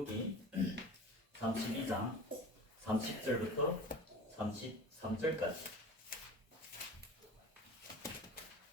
출애굽기 32장 30절부터 33절까지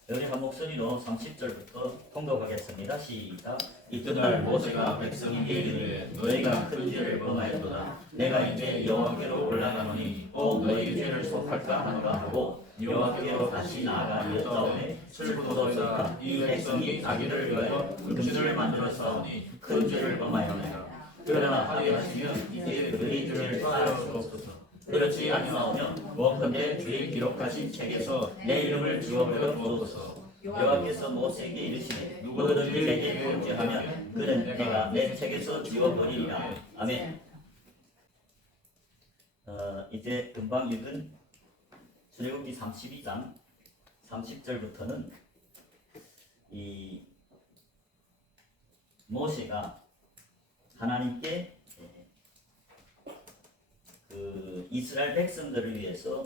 우리 한 목소리로 30절부터 통독하겠습니다. 시작. 이튿날 모세가 백성에게 이르되 너희가 큰 죄를 범하였도다. 내가 이제 여호와께로 올라가노니 또 너희 죄를 속할까 하노라 하고 여호와께로 다시 나아가 여짜오매 슬프도다. 이 백성이 자기를 위하여 금신을 만들어 싸우니 큰 죄를 범하였느니라. 그러나 하리하시면 이제 그들이 죄를 쌓을 수 없소서. 그렇지 아니하오면 원컨대 죄 기록하신 책에서 내 이름을 지워버려 두옵소서. 여호와께서 모세에게 이르시되 누구든지 내게 범죄하면 그는 내가 내 책에서 지워버리리라. 아멘. 이제 금방 읽은 출애굽기 32장 30절부터는 이 모세가 하나님께 그 이스라엘 백성들을 위해서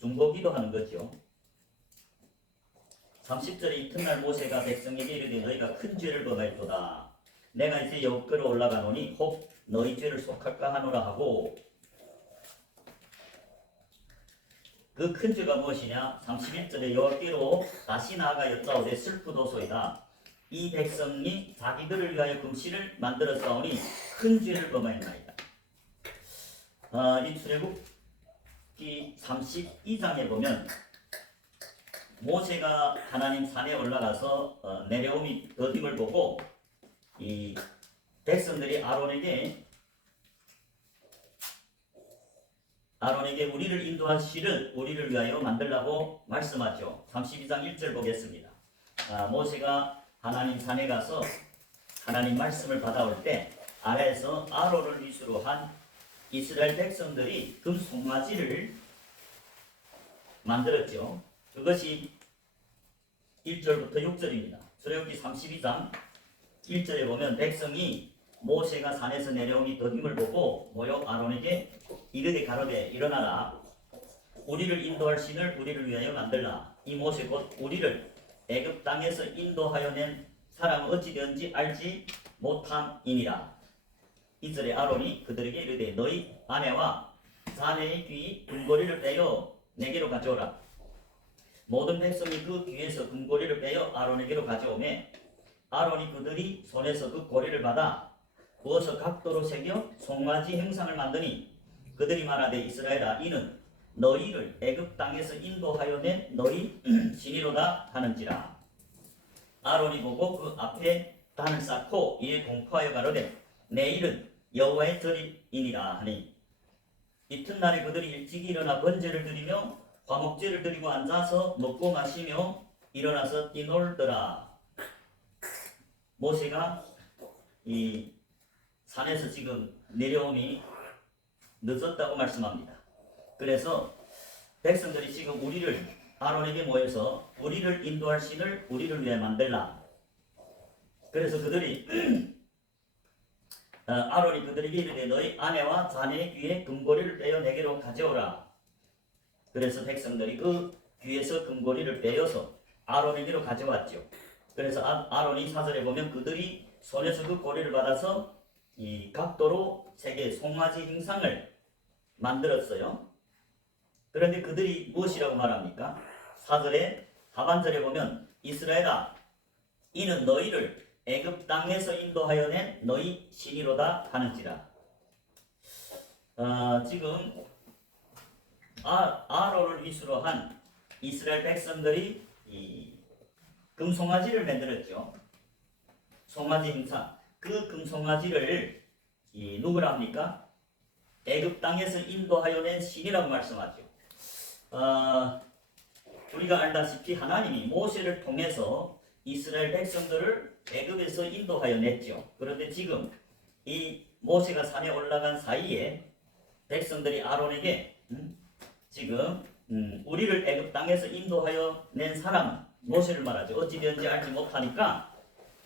중보기도 하는 거죠. 30절에 이튿날 모세가 백성에게 이르되 너희가 큰 죄를 범하였도다. 내가 이제 여호와께로 올라가노니 혹 너희 죄를 속할까 하노라 하고, 그 큰 죄가 무엇이냐? 31절에 여호와께로 다시 나아가 여짜오되 슬프도소이다. 이 백성이 자기들을 위하여 금신을 만들어 싸우니 큰 죄를 범하였나이다. 이 출애굽기 32장에 보면 모세가 하나님 산에 올라가서 내려오니 더딤을 보고 이 백성들이 아론에게 우리를 인도할 실을 우리를 위하여 만들라고 말씀하죠. 32장 1절 보겠습니다. 모세가 하나님 산에 가서 하나님 말씀을 받아올 때 아래에서 아론을 위수로 한 이스라엘 백성들이 금송아지를 만들었죠. 그것이 1절부터 6절입니다. 출애굽기 32장 1절에 보면 백성이 모세가 산에서 내려오니 더딤을 보고 모여 아론에게 이르되 가로되 일어나라. 우리를 인도할 신을 우리를 위하여 만들라. 이 모세 곧 우리를 애굽 땅에서 인도하여 낸 사람은 어찌 되었는지 알지 못함이니라. 2절에 아론이 그들에게 이르되 너희 아내와 자네의 귀 금고리를 빼어 내게로 가져오라. 모든 백성이 그 귀에서 금고리를 빼어 아론에게로 가져오매 아론이 그들이 손에서 그 고리를 받아 부어서 각도로 새겨 송아지 형상을 만드니 그들이 말하되 이스라엘아 이는 너희를 애굽 땅에서 인도하여 낸 너희 신이로다 하는지라. 아론이 보고 그 앞에 단을 쌓고 이에 공포하여 가로되 내일은 여호와의 절이니라 하니 이튿날에 그들이 일찍이 일어나 번제를 드리며 화목제를 드리고 앉아서 먹고 마시며 일어나서 뛰놀더라. 모세가 이 산에서 지금 내려오니 늦었다고 말씀합니다. 그래서 백성들이 지금 아론에게 모여서 우리를 인도할 신을 우리를 위해 만들라. 그래서 그들이 아론이 그들에게 이르되 너희 아내와 자네의 귀에 금고리를 빼어 내게로 가져오라. 그래서 백성들이 그 귀에서 금고리를 빼어서 아론에게로 가져왔죠. 그래서 아론이 4절에 보면 그들이 손에서 그 고리를 받아서 이 각도로 세계 송아지 형상을 만들었어요. 그런데 그들이 무엇이라고 말합니까? 4절에 하반절에 보면 이스라엘아 이는 너희를 애굽 땅에서 인도하여 낸 너희 신이로다 하는지라. 지금 아론을 위수로 한 이스라엘 백성들이 이 금송아지를 만들었죠. 송아지 형상. 그 금송아지를 누구라 합니까? 애굽 땅에서 인도하여 낸 신이라고 말씀하죠. 우리가 알다시피 하나님이 모세를 통해서 이스라엘 백성들을 애굽에서 인도하여 냈죠. 그런데 지금 이 모세가 산에 올라간 사이에 백성들이 아론에게 지금 우리를 애굽 땅에서 인도하여 낸 사람은 모세를 말하죠. 어찌 되었는지 알지 못하니까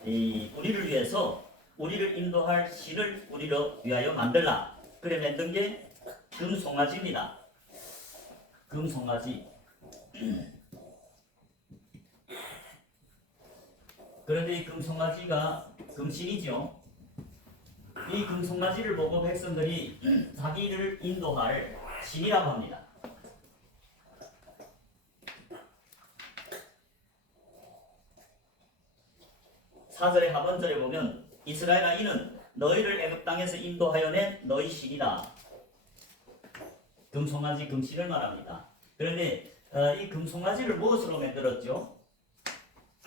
우리를 위해서 우리를 인도할 신을 우리를 위하여 만들라. 그래 만든 게 금송아지입니다. 금송아지. 그런데 이 금송아지가 금신이죠. 이 금송아지를 보고 백성들이 자기를 인도할 신이라고 합니다. 사절의 하반절에 보면 이스라엘아 이는 너희를 애굽 땅에서 인도하여 낸 너희 신이다. 금송아지 금신을 말합니다. 그런데 이 금송아지를 무엇으로 만들었죠?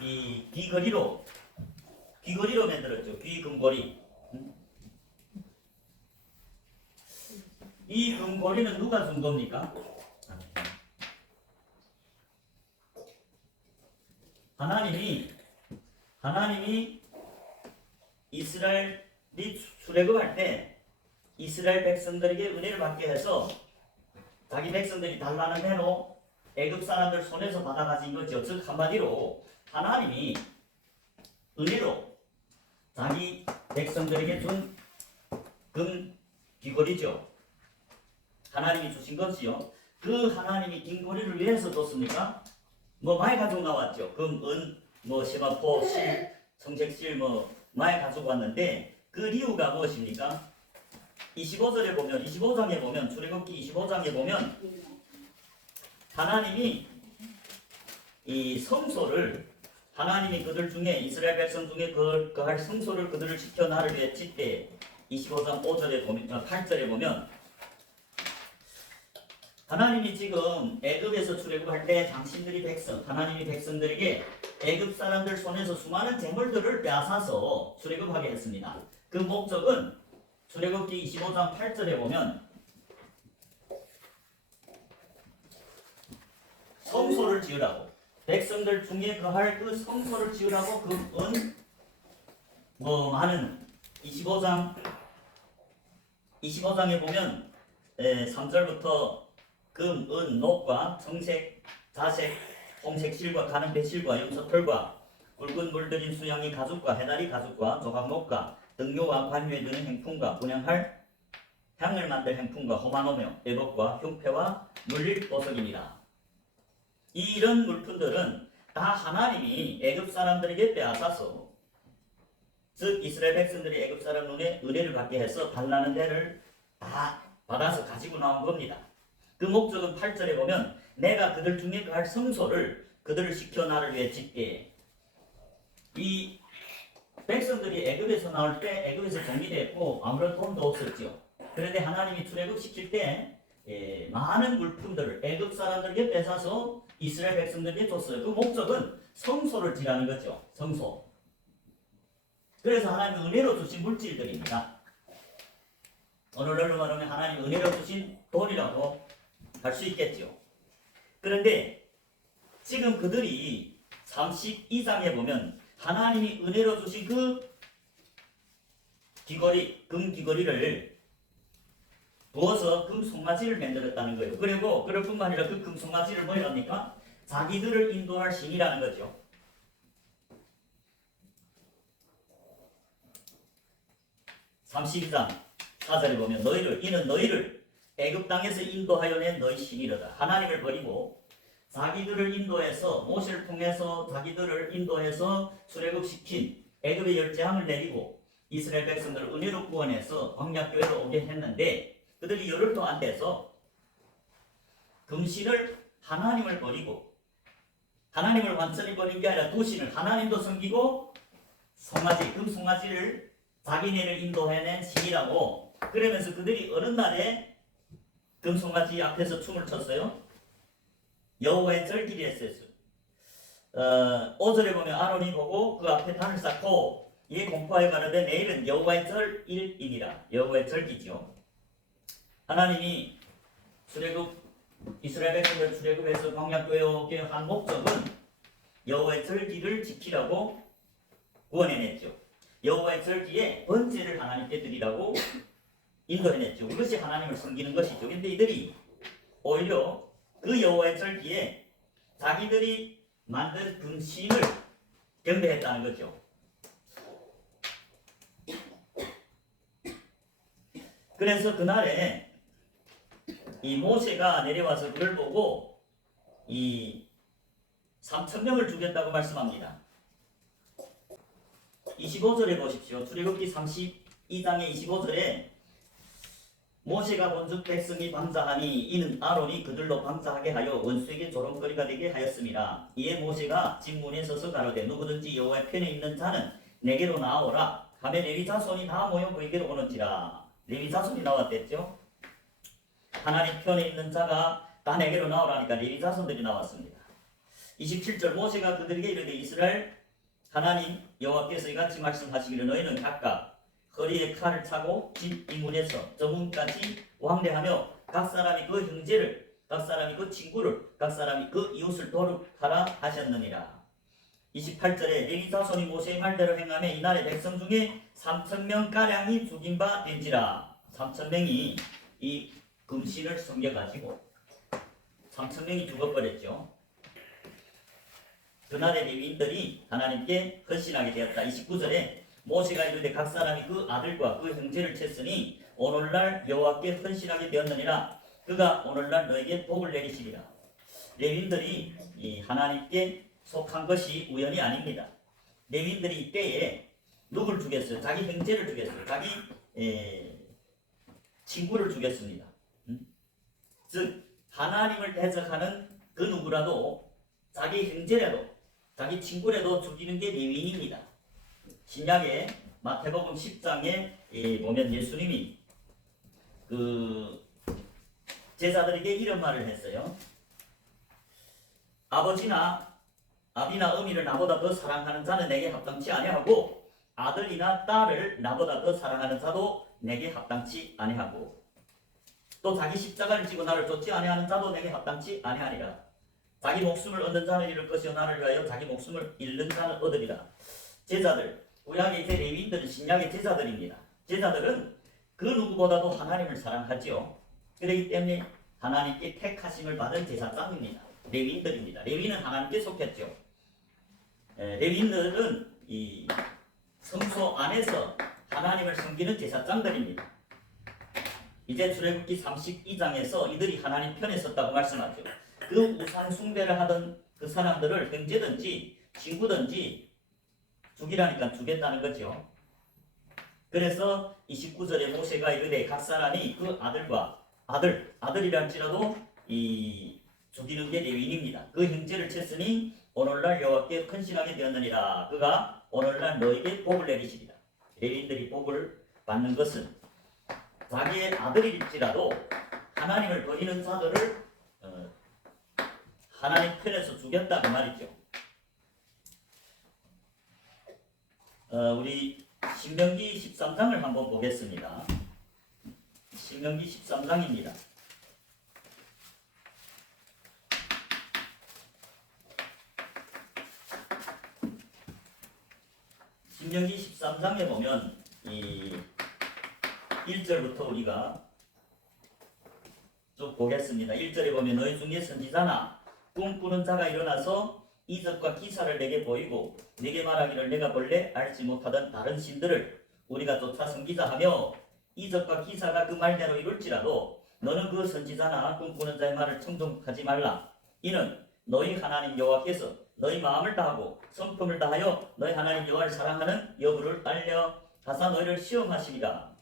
이 귀걸이로 만들었죠. 귀금고리. 이 금고리는 누가 준 겁니까? 하나님이 이스라엘이 출애굽할 때 이스라엘 백성들에게 은혜를 받게 해서 자기 백성들이 달라는 대로 애굽 사람들 손에서 받아가진 거죠. 즉 한마디로 하나님이 은혜로 자기 백성들에게 준 금 귀걸이죠. 하나님이 주신 것이요. 그 하나님이 긴고리를 위해서 줬습니까? 뭐 많이 가지고 나왔죠. 금, 은, 뭐 시마포, 실, 청색실 뭐 많이 가지고 왔는데 그 이유가 무엇입니까? 25절에 보면 25장에 보면 출애굽기 25장에 보면 하나님이 이 성소를 하나님이 그들 중에 이스라엘 백성 중에 그할 성소를 그들을 지켜 나를 위해 짓되 25장 5절에 보면 8절에 보면 하나님이 지금 애굽에서 출애굽할 때 당신들이 하나님이 백성들에게 애굽 사람들 손에서 수많은 재물들을 빼앗아서 출애굽하게 했습니다. 그 목적은 출애굽기 25장 8절에 보면 성소를 지으라고 백성들 중에 거할 그 성소를 지으라고 많은 25장에 보면 3절부터 금, 은, 녹과 청색, 자색, 홍색 실과 가는 배실과 염소털과 굵은 물들인 수양이 가죽과 해다리 가죽과 조각목과 등료와 관유에 드는 행품과 분양할 향을 만들 행품과 호마노며 애복과 흉패와 물릴 보석입니다. 이런 물품들은 다 하나님이 애굽 사람들에게 빼앗아서 즉 이스라엘 백성들이 애굽 사람 눈에 은혜를 받게 해서 달라는 데를 다 받아서 가지고 나온 겁니다. 그 목적은 8절에 보면 내가 그들 중에 갈 성소를 그들을 시켜 나를 위해 짓게. 이 백성들이 애굽에서 나올 때 애굽에서 정리됐고 아무런 돈도 없었죠. 그런데 하나님이 출애굽 시킬 때 많은 물품들을 애굽 사람들에게 뺏어서 이스라엘 백성들에게 줬어요. 그 목적은 성소를 지라는 거죠. 성소. 그래서 하나님이 은혜로 주신 물질들입니다. 오늘날로 말하면 하나님 은혜로 주신 돈이라고 할 수 있겠죠. 그런데 지금 그들이 32장에 보면 하나님이 은혜로 주신 그 귀걸이, 금 귀걸이를 부어서 금 송아지를 만들었다는 거예요. 그리고 그럴 뿐만 아니라 그 금 송아지를 뭐라 합니까? 자기들을 인도할 신이라는 거죠. (32장) 4절에 보면 이는 너희를 애굽 땅에서 인도하여 낸 너희 신이로다. 하나님을 버리고 자기들을 인도해서 모세를 통해서 자기들을 인도해서 출애굽시킨 애굽의 열재앙을 내리고 이스라엘 백성들을 은혜로 구원해서 광야교회로 오게 했는데 그들이 열흘도 안 돼서 금신을 하나님을 버리고 하나님을 완전히 버린 게 아니라 두 신을 하나님도 섬기고 송아지, 금송아지를 자기네를 인도해낸 신이라고 그러면서 그들이 어느 날에 금송아지 앞에서 춤을 췄어요. 여호와의 절기를 했어요. 5절에 보면 아론이 보고 그 앞에 단을 쌓고 이에 공포하여 가는데 내일은 여호와의 절일이니라. 여호와의 절기죠. 하나님이 이스라엘 백성들 출애굽해서 광야교회에 오게 한 목적은 여호와의 절기를 지키라고 구원해냈죠. 여호와의 절기에 번제를 하나님께 드리라고 인도해냈죠. 그것이 하나님을 섬기는 것이죠. 그런데 이들이 오히려 그 여호와의 절기에 자기들이 만든 금신을 경배했다는 거죠. 그래서 그날에 이 모세가 내려와서 그를 보고 이 3,000명을 죽였다고 말씀합니다. 25절에 보십시오. 출애굽기 32장 32장의 25절에 모세가 본즉 백성이 방자하니 이는 아론이 그들로 방자하게 하여 원수에게 조롱거리가 되게 하였습니다. 이에 모세가 진문에 서서 가로되 누구든지 여호와의 편에 있는 자는 내게로 나오라 하며 레위 자손이 다 모여 그에게로 오는지라. 레위 자손이 나왔댔죠. 하나님 편에 있는 자가 다 내게로 나오라니까 레위 자손들이 나왔습니다. 27절 모세가 그들에게 이르되 이스라엘 하나님 여호와께서 이같이 말씀하시기를 너희는 각각 허리에 칼을 차고 집 이문에서 저 문까지 왕래하며 각 사람이 그 형제를 각 사람이 그 친구를 각 사람이 그 이웃을 도륙하라 하셨느니라. 28절에 레위 자손이 모세의 말대로 행하며 이날의 백성 중에 3,000명가량이 죽인 바 된지라. 3,000명이 이 금신을 섬겨가지고 3,000명이 죽어버렸죠. 그날의 레위인들이 하나님께 헌신하게 되었다. 29절에 모세가 이르되 각 사람이 그 아들과 그 형제를 쳤으니 오늘날 여호와께 헌신하게 되었느니라. 그가 오늘날 너에게 복을 내리시리라. 레위인들이 이 하나님께 속한 것이 우연이 아닙니다. 레위인들이 이때에 누굴 죽였어요? 자기 형제를 죽였어요. 자기 친구를 죽였습니다. 즉 하나님을 대적하는 그 누구라도 자기 형제라도 자기 친구라도 죽이는 게 레위인입니다. 신약의 마태복음 10장에 보면 예수님이 그 제자들에게 이런 말을 했어요. 아버지나 아비나 어미를 나보다 더 사랑하는 자는 내게 합당치 아니하고 아들이나 딸을 나보다 더 사랑하는 자도 내게 합당치 아니하고 또 자기 십자가를 지고 나를 쫓지 아니하는 자도 내게 합당치 아니하니라. 자기 목숨을 얻는 자는 잃을 것이요 나를 위하여 자기 목숨을 잃는 자는 얻으리라. 제자들, 구약의 이제 레위인들은 신약의 제자들입니다. 제자들은 그 누구보다도 하나님을 사랑하지요. 그렇기 때문에 하나님께 택하심을 받은 제사장입니다. 레위인들입니다. 레위는 하나님께 속했죠. 레위인들은 이 성소 안에서 하나님을 섬기는 제사장들입니다. 이제 출애굽기 32장에서 이들이 하나님 편에 섰다고 말씀하죠. 그 우상 숭배를 하던 그 사람들을 형제든지 친구든지 죽이라니까 죽였다는 거죠. 그래서 29절에 모세가 이르되 각 사람이 그 아들과 아들이랄지라도 이 죽이는 게 레위인입니다. 그 형제를 쳤으니 오늘날 여호와께 헌신하게 되었느니라. 그가 오늘날 너에게 복을 내리시리라. 레위인들이 복을 받는 것은 자기의 아들일지라도 하나님을 버리는 자들을 하나님 편에서 죽였다 그 말이죠. 우리 신명기 13장을 한번 보겠습니다. 신명기 13장입니다. 신명기 13장에 보면 이 1절부터 우리가 쭉 보겠습니다. 1절에 보면 너희 중에 선지자나 꿈꾸는 자가 일어나서 이적과 기사를 내게 보이고 내게 말하기를 내가 본래 알지 못하던 다른 신들을 우리가 쫓아 섬기자 하며 이적과 기사가 그 말대로 이룰지라도 너는 그 선지자나 꿈꾸는 자의 말을 청종하지 말라. 이는 너희 하나님 여호와께서 너희 마음을 다하고 성품을 다하여 너희 하나님 여호와를 사랑하는 여부를 알려 하사 너희를 시험하시리라.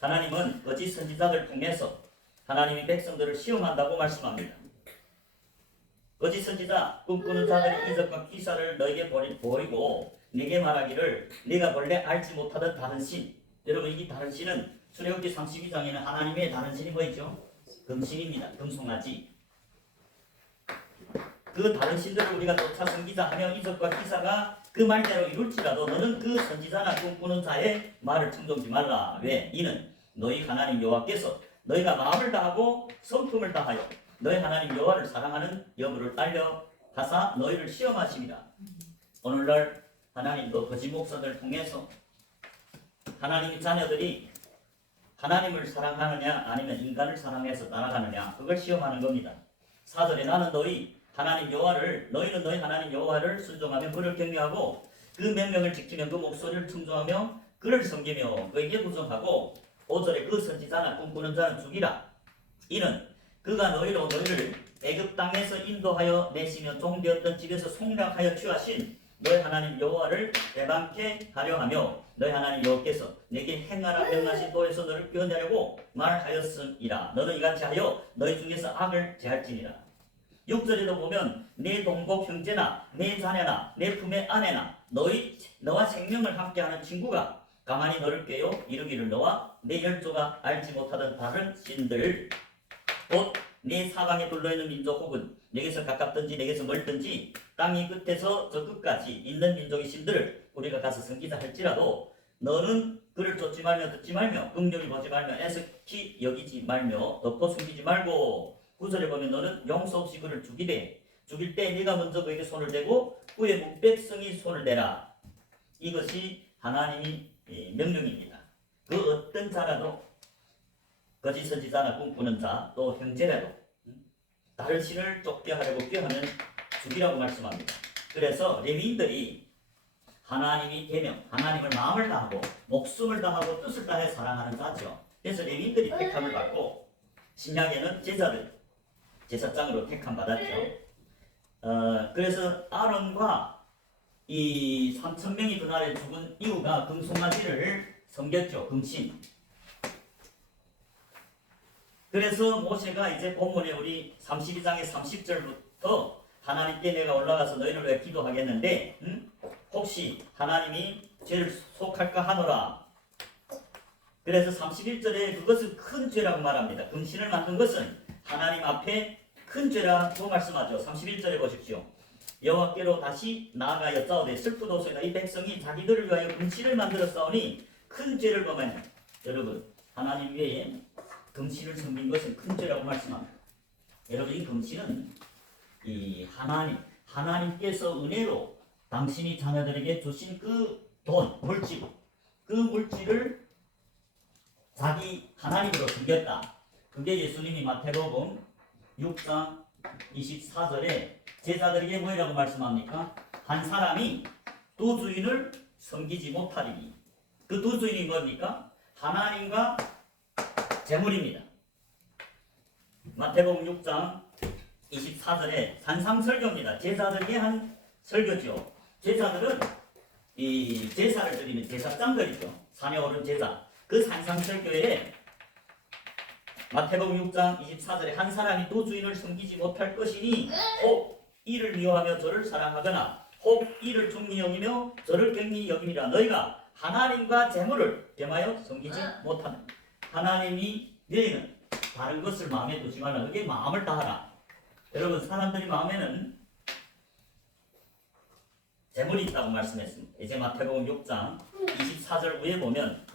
하나님은 거짓 선지자들 통해서 하나님이 백성들을 시험한다고 말씀합니다. 거짓 선지자 꿈꾸는 자들이 이적과 기사를 너에게 보이고 네게 말하기를 네가 본래 알지 못하던 다른 신. 여러분 이 다른 신은 출애굽기 32장에는 하나님의 다른 신이 뭐있죠? 금신입니다. 금송아지. 그 다른 신들을 우리가 쫓아 섬기자 하며 이적과 기사가 그 말대로 이룰지라도 너는 그 선지자나 꿈꾸는 자의 말을 청종지 말라. 왜? 이는 너희 하나님 여호와께서 너희가 마음을 다하고 성품을 다하여 너희 하나님 여호와를 사랑하는 여부를 알려 하사 너희를 시험하심이라. 오늘날 하나님도 거짓 목사들 통해서 하나님의 자녀들이 하나님을 사랑하느냐 아니면 인간을 사랑해서 따라가느냐 그걸 시험하는 겁니다. 4절에 나는 너희 하나님 여호와를 너희는 너희 하나님 여호와를 순종하며 그를 경외하고 그 명령을 지키며 그 목소리를 청종하며 그를 섬기며 그에게 구정하고 5절에 그 선지자나 꿈꾸는 자는 죽이라. 이는 그가 너희를 애굽 땅에서 인도하여 내시며 종되었던 집에서 속량하여 취하신 너희 하나님 여호와를 배반케 하려 하며 너희 하나님 여호와께서 내게 행하라 명하신 도에서 너를 끊으려고 말하였음이라. 너는 이같이 하여 너희 중에서 악을 제할지니라. 6절에도 보면 내 동복 형제나 내 자녀나 내 품의 아내나 너와 생명을 함께하는 친구가 가만히 너를 꾀어 이르기를 너와 내 열조가 알지 못하던 다른 신들 곧 내 사방에 둘러있는 민족 혹은 내게서 가깝든지 내게서 멀든지 땅이 끝에서 저 끝까지 있는 민족의 신들을 우리가 가서 섬기자 할지라도 너는 그를 쫓지 말며 듣지 말며 긍휼히 보지 말며 애석히 여기지 말며 덮어 숨기지 말고 9절에 보면 너는 용서 없이 그를 죽일 때 네가 먼저 그에게 손을 대고 후에 문백성이 손을 대라. 이것이 하나님이 명령입니다. 그 어떤 자라도 거짓 선지자나 꿈꾸는 자 또 형제라도 다른 신을 쫓게 하려고 꾀하면 죽이라고 말씀합니다. 그래서 레위인들이 하나님이 계명, 하나님을 마음을 다하고 목숨을 다하고 뜻을 다해 사랑하는 자죠. 그래서 레위인들이 택함을 받고 신약에는 제사장으로 택함 받았죠. 그래서 아론과 이 3,000명이 그날에 죽은 이유가 금송아지를 섬겼죠. 금신. 그래서 모세가 이제 본문에 우리 32장의 30절부터 하나님께 내가 올라가서 너희를 위해 기도하겠는데 혹시 하나님이 죄를 속할까 하노라. 그래서 31절에 그것은 큰 죄라고 말합니다. 금신을 만든 것은 하나님 앞에 큰 죄라고 말씀하죠. 31절에 보십시오. 여호와께로 다시 나아가 여짜오되 슬프도소이다. 이 백성이 자기들을 위하여 금신을 만들었사오니 큰 죄를 범하니. 여러분 하나님 외에 금신을 섬긴 것은 큰 죄라고 말씀합니다. 여러분 이 금신은 이 하나님께서 은혜로 당신이 자녀들에게 주신 그 돈, 물질, 그 물질을 자기 하나님으로 섬겼다. 그게 예수님이 마태복음 6장 24절에 제자들에게 뭐라고 말씀합니까? 한 사람이 두 주인을 섬기지 못하리니. 그 두 주인이 뭡니까? 하나님과 재물입니다. 마태복음 6장 24절에 산상설교입니다. 제자들에게 한 설교죠. 제자들은 이 제사를 드리는 제사장들이죠. 산에 오른 제사. 그 산상설교에 마태복음 6장 24절에 한 사람이 두 주인을 섬기지 못할 것이니 혹 이를 미워하며 저를 사랑하거나 혹 이를 중히 여기며 저를 객리 여기니라. 너희가 하나님과 재물을 겸하여 섬기지 못하는. 하나님이 너희는 다른 것을 마음에 두지 말라. 그게 마음을 다하라. 여러분 사람들이 마음에는 재물이 있다고 말씀했습니다. 이제 마태복음 6장 24절 위에 보면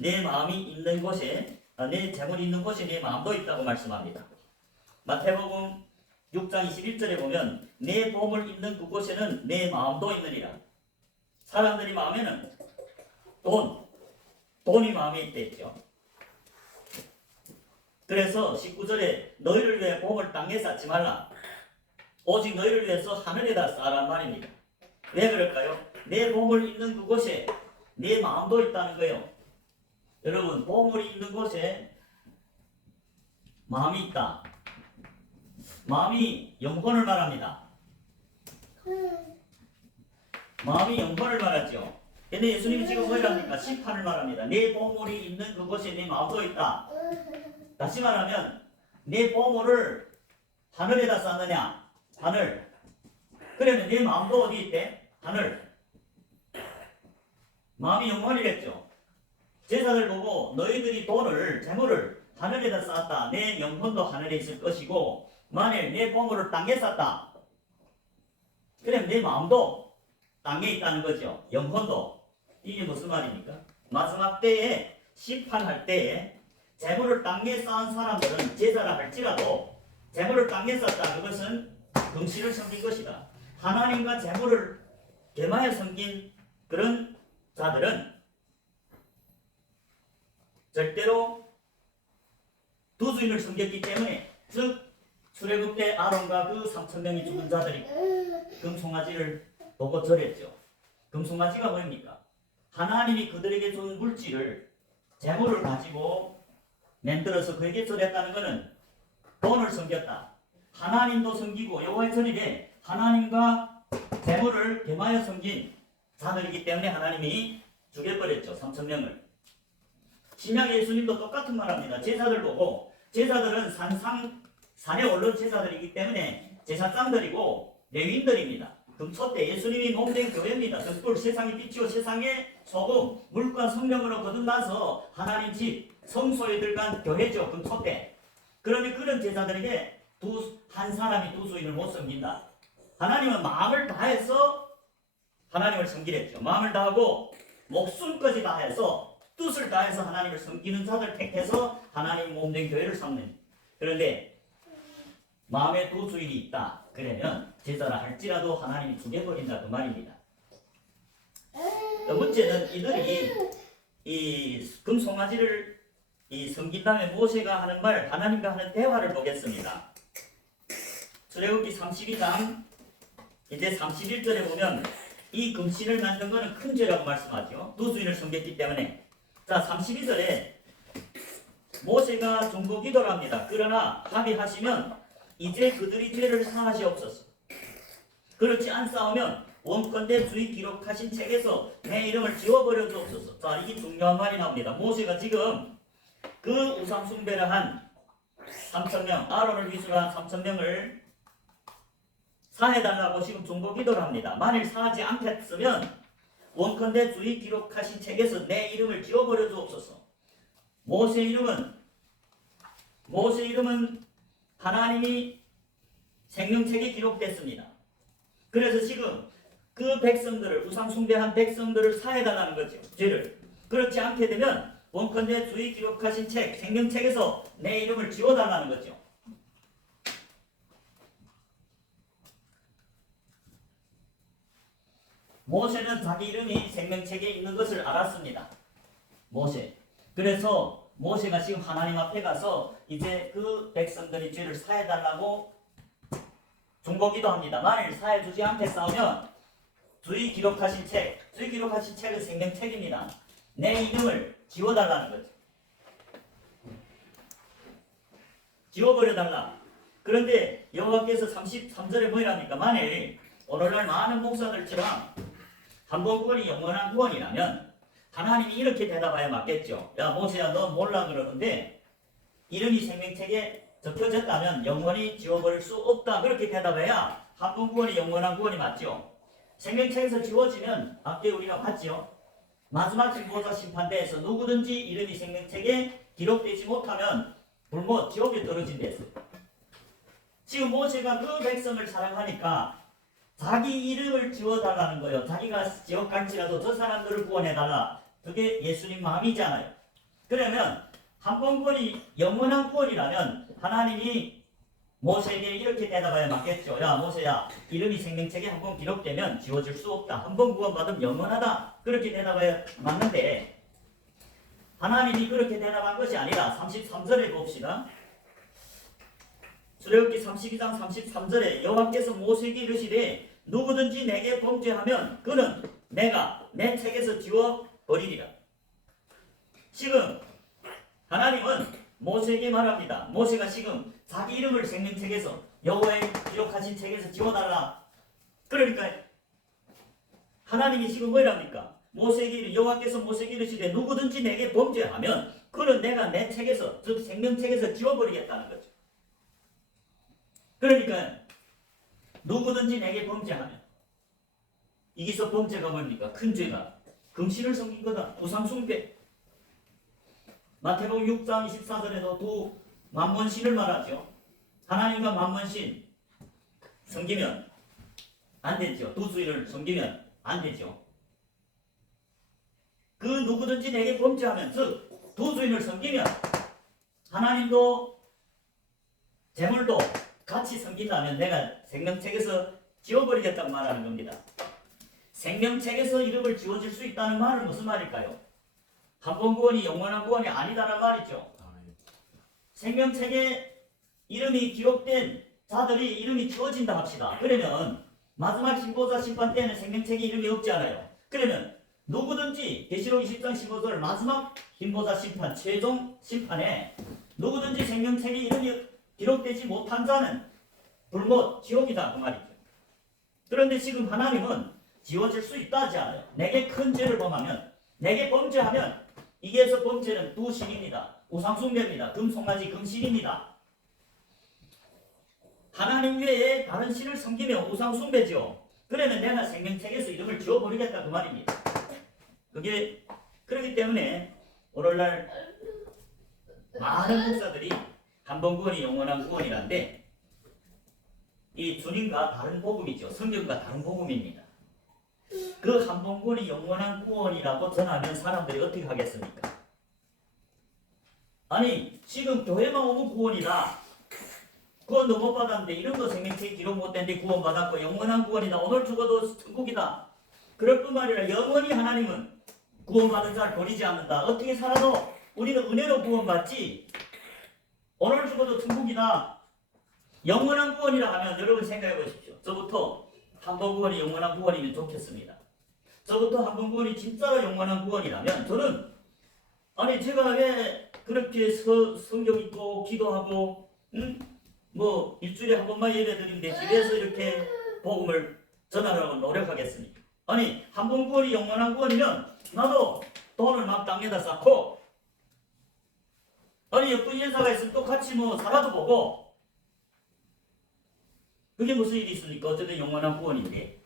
내 마음이 있는 곳에 내 재물이 있는 곳에 내 마음도 있다고 말씀합니다. 마태복음 6장 21절에 보면 내 보물 있는 그곳에는 내 마음도 있느니라. 사람들이 마음에는 돈이 마음에 있댔죠. 그래서 19절에 너희를 위해 보물 땅에 쌓지 말라. 오직 너희를 위해서 하늘에다 쌓으란 말입니다. 왜 그럴까요? 내 보물 있는 그곳에 내 마음도 있다는 거예요. 여러분 보물이 있는 곳에 마음이 있다. 마음이 영혼을 말합니다. 마음이 영혼을 말하죠. 근데 예수님이 지금 뭐랍니까? 심판을 말합니다. 내 보물이 있는 그곳에 내 마음도 있다. 다시 말하면 내 보물을 하늘에다 쌓느냐? 하늘. 그러면 내 마음도 어디 있대? 하늘. 마음이 영혼이랬죠. 제사를 보고 너희들이 돈을, 재물을 하늘에다 쌓았다. 내 영혼도 하늘에 있을 것이고 만일 내 보물을 땅에 쌓았다. 그럼 내 마음도 땅에 있다는 거죠. 영혼도. 이게 무슨 말입니까? 마지막 때에 심판할 때에 재물을 땅에 쌓은 사람들은 제사를 할지라도 재물을 땅에 쌓았다. 그것은 금신을 섬긴 것이다. 하나님과 재물을 겸하여 섬긴 그런 자들은 절대로 두 주인을 섬겼기 때문에 즉 출애굽 때 아론과 그 3,000명이 죽은 자들이 금송아지를 보고 절했죠. 금송아지가 뭐입니까? 하나님이 그들에게 준 물질을 재물을 가지고 만들어서 그에게 절했다는 것은 돈을 섬겼다. 하나님도 섬기고 여호와의 전일에 하나님과 재물을 겸하여 섬긴 자들이기 때문에 하나님이 죽여버렸죠. 3,000명을. 신약 예수님도 똑같은 말합니다. 제사들 보고 제사들은 산에 올른 제사들이기 때문에 제사장들이고 레위인들입니다. 금초 때 예수님이 몸된 교회입니다. 등불 세상의 빛이요 세상의 소금 물과 성령으로 거듭나서 하나님 집 성소에 들어간 교회죠. 금초 때. 그러니 그런 제사들에게 한 사람이 두 수인을 못 섬긴다. 하나님은 마음을 다해서 하나님을 섬기랬죠. 마음을 다하고 목숨까지 다해서 뜻을 다해서 하나님을 섬기는 자들 택해서 하나님 몸된 교회를 삼는. 그런데 마음에 두 수인이 있다. 그러면 제사를 할지라도 하나님이 죽여버린다 그 말입니다. 문제는 이들이 이 금송아지를 섬긴 다음에 모세가 하는 말, 하나님과 하는 대화를 보겠습니다. 출애굽기 32장 이제 31절에 보면 이 금신을 만든 것은 큰 죄라고 말씀하죠. 두 수인을 섬겼기 때문에. 자, 32절에 모세가 중보 기도를 합니다. 그러나 합의하시면 이제 그들이 죄를 사하시옵소서. 그렇지 않사오면 원컨대 주의 기록하신 책에서 내 이름을 지워버려 주옵소서. 자, 이게 중요한 말이 나옵니다. 모세가 지금 그 우상 숭배를 한 3,000명, 아론을 위수로 한 3,000명을 사해달라고 지금 중보 기도를 합니다. 만일 사하지 않겠으면 원컨대 주의 기록하신 책에서 내 이름을 지워버려 주옵소서. 모세 이름은 하나님이 생명책에 기록됐습니다. 그래서 지금 그 백성들을 우상 숭배한 백성들을 사해달라는 거죠. 죄를. 그렇지 않게 되면 원컨대 주의 기록하신 책 생명책에서 내 이름을 지워달라는 거죠. 모세는 자기 이름이 생명책에 있는 것을 알았습니다. 모세. 그래서 모세가 지금 하나님 앞에 가서 이제 그 백성들이 죄를 사해달라고 중보기도 합니다. 만일 사해주지 않겠사오면 주의 기록하신 책은 생명책입니다. 내 이름을 지워달라는 거죠. 지워버려달라. 그런데 여호와께서 33절에 뭐라니까? 만일 오늘날 많은 목사들처럼 한 번 구원이 영원한 구원이라면 하나님이 이렇게 대답해야 맞겠죠. 야 모세야 너 몰라 그러는데 이름이 생명책에 적혀졌다면 영원히 지워버릴 수 없다. 그렇게 대답해야 한 번 구원이 영원한 구원이 맞죠. 생명책에서 지워지면 앞에 우리가 봤죠. 마지막 진보자 심판대에서 누구든지 이름이 생명책에 기록되지 못하면 불못 지옥에 떨어진댔어요. 지금 모세가 그 백성을 사랑하니까 자기 이름을 지워달라는 거예요. 자기가 지옥 갈지라도 저 사람들을 구원해달라. 그게 예수님 마음이잖아요. 그러면 한 번 구원이 영원한 구원이라면 하나님이 모세에게 이렇게 대답해야 맞겠죠. 야 모세야 이름이 생명책에 한 번 기록되면 지워질 수 없다. 한 번 구원받으면 영원하다. 그렇게 대답해야 맞는데 하나님이 그렇게 대답한 것이 아니라 33절에 봅시다. 출애굽기 32장 33절에 여호와께서 모세에게 이르시되 누구든지 내게 범죄하면 그는 내가 내 책에서 지워버리리라. 지금 하나님은 모세에게 말합니다. 모세가 지금 자기 이름을 생명책에서 여호와의 기록하신 책에서 지워달라. 그러니까 하나님이 지금 뭐랍니까? 모세에게 여호와께서 모세에게 이르시되 누구든지 내게 범죄하면 그는 내가 내 책에서 즉 생명책에서 지워버리겠다는 거죠. 그러니까 누구든지 내게 범죄하면 이기서 범죄가 뭡니까? 큰 죄가 금신을 섬긴 거다. 우상 숭배. 마태복음 6장 24절에도 두 만몬신을 말하죠. 하나님과 만몬신 섬기면 안 되죠. 두 수인을 섬기면 안 되죠. 그 누구든지 내게 범죄하면 즉 두 수인을 섬기면 하나님도 재물도 같이 섬긴다면 내가 생명책에서 지워버리겠다고 말하는 겁니다. 생명책에서 이름을 지워질 수 있다는 말은 무슨 말일까요? 한 번 구원이 영원한 구원이 아니다라는 말이죠. 생명책에 이름이 기록된 자들이 이름이 지워진다 합시다. 그러면 마지막 신보자 심판 때는 생명책에 이름이 없지 않아요. 그러면 누구든지 계시록 20장 15절 마지막 신보자 심판 최종 심판에 누구든지 생명책에 이름이 기록되지 못한 자는 불못 지옥이다 그 말이죠. 그런데 지금 하나님은 지워질 수 있다 하지 않아요. 내게 큰 죄를 범하면, 내게 범죄하면 이게서 범죄는 두 신입니다. 우상숭배입니다. 금송아지 금신입니다. 하나님 외에 다른 신을 섬기면 우상숭배죠. 그러면 내가 생명책에서 이름을 지워버리겠다 그 말입니다. 그게 그렇기 때문에 오늘날 많은 목사들이 한 번 구원이 영원한 구원이란데 이 주님과 다른 복음이죠. 성경과 다른 복음입니다. 그 한 번 구원이 영원한 구원이라고 전하면 사람들이 어떻게 하겠습니까? 아니 지금 교회만 오면 구원이다. 구원도 못 받았는데 이런 거 생명책 기록 못했는데 구원 받았고 영원한 구원이다. 오늘 죽어도 천국이다. 그럴 뿐만 아니라 영원히 하나님은 구원받은 자를 버리지 않는다. 어떻게 살아도 우리는 은혜로 구원받지 오늘 죽어도 천국이다. 영원한 구원이라 하면 여러분 생각해 보십시오. 저부터 한 번 구원이 영원한 구원이면 좋겠습니다. 저부터 한 번 구원이 진짜로 영원한 구원이라면 저는 아니 제가 왜 그렇게 성경 읽고 기도하고 뭐 일주일에 한 번만 예배드리는데 집에서 이렇게 복음을 전하려고 노력하겠습니까? 아니 한 번 구원이 영원한 구원이면 나도 돈을 막 땅에다 쌓고 아니 예쁜 인사가 있으면 또 같이 뭐 살아도 보고 그게 무슨 일이 있습니까? 어쨌든 영원한 구원인데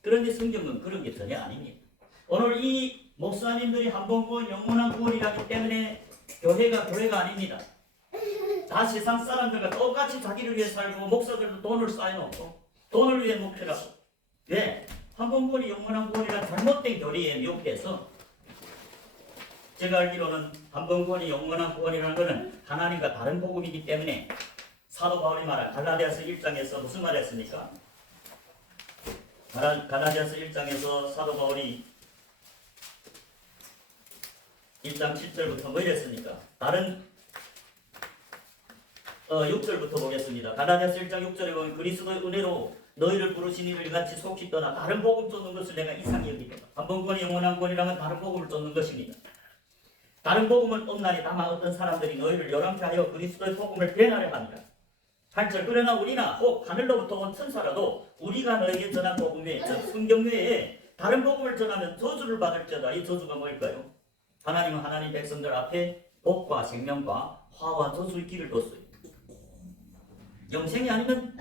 그런데 성경은 그런 게 전혀 아닙니다. 오늘 이 목사님들이 한 번 구원 영원한 구원이라기 때문에 교회가 아닙니다. 다 세상 사람들과 똑같이 자기를 위해 살고 목사들도 돈을 쌓여놓고 돈을 위해 목표라고 왜? 한 번 구원이 영원한 구원이란 잘못된 교리에 미혹돼서 제가 알기로는 한 번 구원이 영원한 구원이라는 것은 하나님과 다른 복음이기 때문에 사도 바울이 말한 갈라디아서 1장에서 무슨 말 했습니까? 갈라디아서 1장에서 사도 바울이 1장 7절부터 뭐 이랬습니까? 다른 6절부터 보겠습니다. 갈라디아서 1장 6절에 보면 그리스도의 은혜로 너희를 부르신 이를 같이 속히 떠나 다른 복음 쫓는 것을 내가 이상히 여기다. 한 번 구원이 영원한 구원이라면 다른 복음을 쫓는 것입니다. 다른 복음은 없나니 다만 어떤 사람들이 너희를 요란케 하여 그리스도의 복음을 배나려 합니다. 8절 그러나 우리나 혹 하늘로부터 온 천사라도 우리가 너에게 전한 복음 외에 즉 성경 외에 다른 복음을 전하면 저주를 받을지어다. 이 저주가 뭘까요? 하나님은 하나님 백성들 앞에 복과 생명과 화와 저주의 길을 뒀어요. 영생이 아니면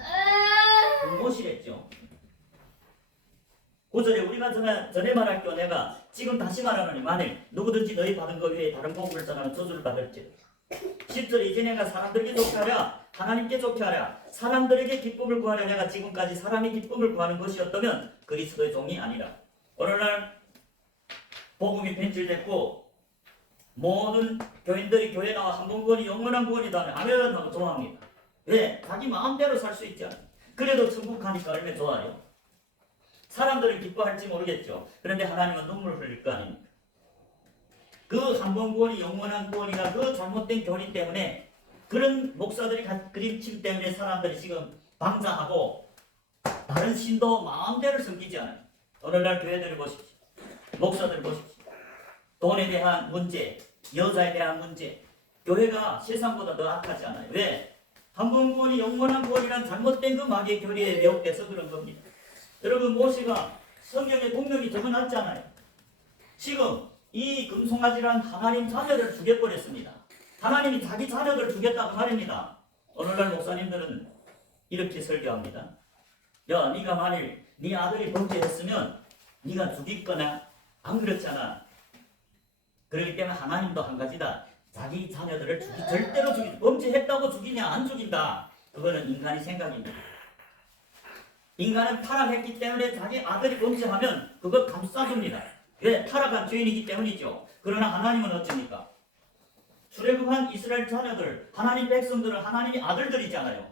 불못이랬죠. 9절에 우리가 전에 말할 겨 내가 지금 다시 말하노니 만일 누구든지 너희 받은 것 외에 다른 복음을 전하면 저주를 받을지. 10절에 이제 내가 사람들에게 좋게 하랴 하나님께 좋게 하랴 사람들에게 기쁨을 구하랴 내가 지금까지 사람이 기쁨을 구하는 것이었다면 그리스도의 종이 아니라. 오늘날 복음이 변질됐고 모든 교인들이 교회 나와 한 번 구원이 영원한 구원이다 아멘 하고 좋아합니다. 왜? 자기 마음대로 살 수 있지 않아요. 그래도 천국 가니까 얼마나 좋아요. 사람들은 기뻐할지 모르겠죠. 그런데 하나님은 눈물을 흘릴 거 아닙니까? 그 한 번 구원이 영원한 구원이라 그 잘못된 교리 때문에 그런 목사들이 그림침 때문에 사람들이 지금 방자하고 다른 신도 마음대로 섬기지 않아요. 오늘날 교회들을 보십시오. 목사들을 보십시오. 돈에 대한 문제, 여자에 대한 문제 교회가 세상보다 더 악하지 않아요. 왜? 한 번 구원이 영원한 구원이란 잘못된 그 마귀의 교리에 매혹돼서 그런 겁니다. 여러분 모세가 성경에 분명히 적어놨잖아요. 지금 이 금송아지란 하나님 자녀를 죽여버렸습니다. 하나님이 자기 자녀를 죽였다고 말입니다. 오늘날 목사님들은 이렇게 설교합니다. 야, 네가 만일 네 아들이 범죄했으면 네가 죽일 거나 안 그렇잖아. 그렇기 때문에 하나님도 한 가지다. 자기 자녀들을 절대로 범죄했다고 죽이냐 안 죽인다. 그거는 인간의 생각입니다. 인간은 타락했기 때문에 자기 아들이 범죄하면 그걸 감싸줍니다. 왜? 타락한 죄인이기 때문이죠. 그러나 하나님은 어찌입니까? 출애굽한 이스라엘 자녀들, 하나님 백성들은 하나님의 아들들이잖아요.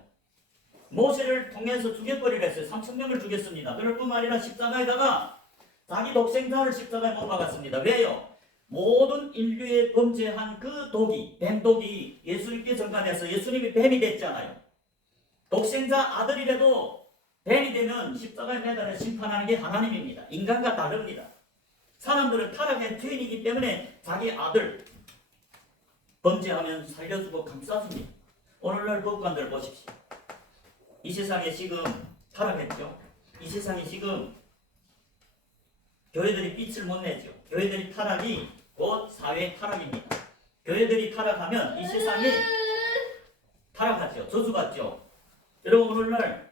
모세를 통해서 죽여버리려 했어요. 3,000명을 죽였습니다. 그럴 뿐만 아니라 십자가에다가 자기 독생자를 십자가에 못 박았습니다. 왜요? 모든 인류의 범죄한 그 독이, 뱀독이 예수님께 전가돼서 예수님이 뱀이 됐잖아요. 독생자 아들이라도 뱀이 되면 십자가에 매달려 심판하는 게 하나님입니다. 인간과 다릅니다. 사람들은 타락의 죄인이기 때문에 자기 아들 범죄하면 살려주고 감싸줍니다. 오늘날 법관들 보십시오. 이 세상에 지금 타락했죠. 이 세상이 지금 교회들이 빛을 못 내죠. 교회들이 타락이 곧 사회의 타락입니다. 교회들이 타락하면 이 세상이 타락하죠. 저주받죠. 여러분 오늘날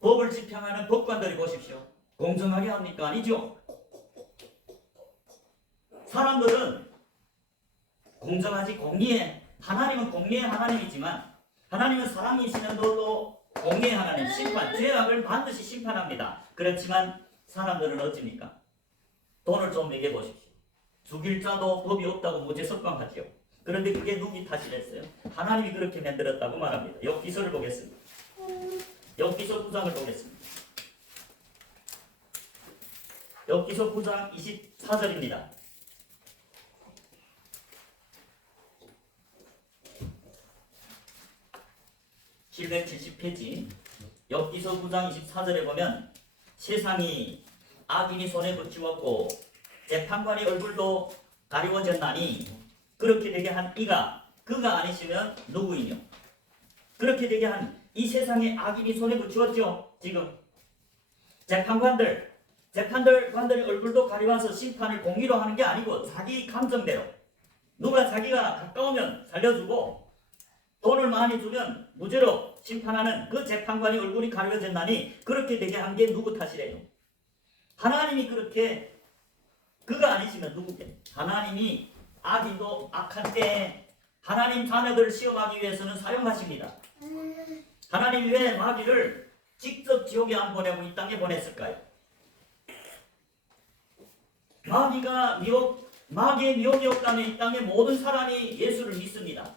법을 집행하는 법관들이 보십시오. 공정하게 합니까? 아니죠. 사람들은 공정하지 공의해. 하나님은 공의의 하나님이지만 하나님은 사랑이시는 또 공의의 하나님, 심판, 죄악을 반드시 심판합니다. 그렇지만 사람들은 어찌입니까? 돈을 좀 매겨보십시오. 죽일 자도 법이 없다고 무죄석방하지요. 그런데 그게 누구 탓이 됐어요? 하나님이 그렇게 만들었다고 말합니다. 욥기서를 보겠습니다. 욥기서 9장을 보겠습니다. 욥기서 9장 24절입니다. (770페이지) 욥기서 9장 24절에 보면 세상이 악인이 손에 붙이었고 재판관의 얼굴도 가리워졌나니 그렇게 되게 한 이가 그가 아니시면 누구이뇨? 그렇게 되게 한 이 세상에 악인이 손에 붙였죠. 지금 재판관들의 얼굴도 가리워서 심판을 공의로 하는 게 아니고 자기 감정대로 누가 자기가 가까우면 살려주고 돈을 많이 주면 무죄로 심판하는 그 재판관의 얼굴이 가려졌나니 그렇게 되게 한 게 누구 탓이래요? 하나님이 그렇게 그가 아니시면 누구게? 하나님이 악인도 악한 때에 하나님 자녀들을 시험하기 위해서는 사용하십니다. 하나님이 왜 마귀를 직접 지옥에 안 보내고 이 땅에 보냈을까요? 마귀의 미혹이 없다면 이 땅에 모든 사람이 예수를 믿습니다.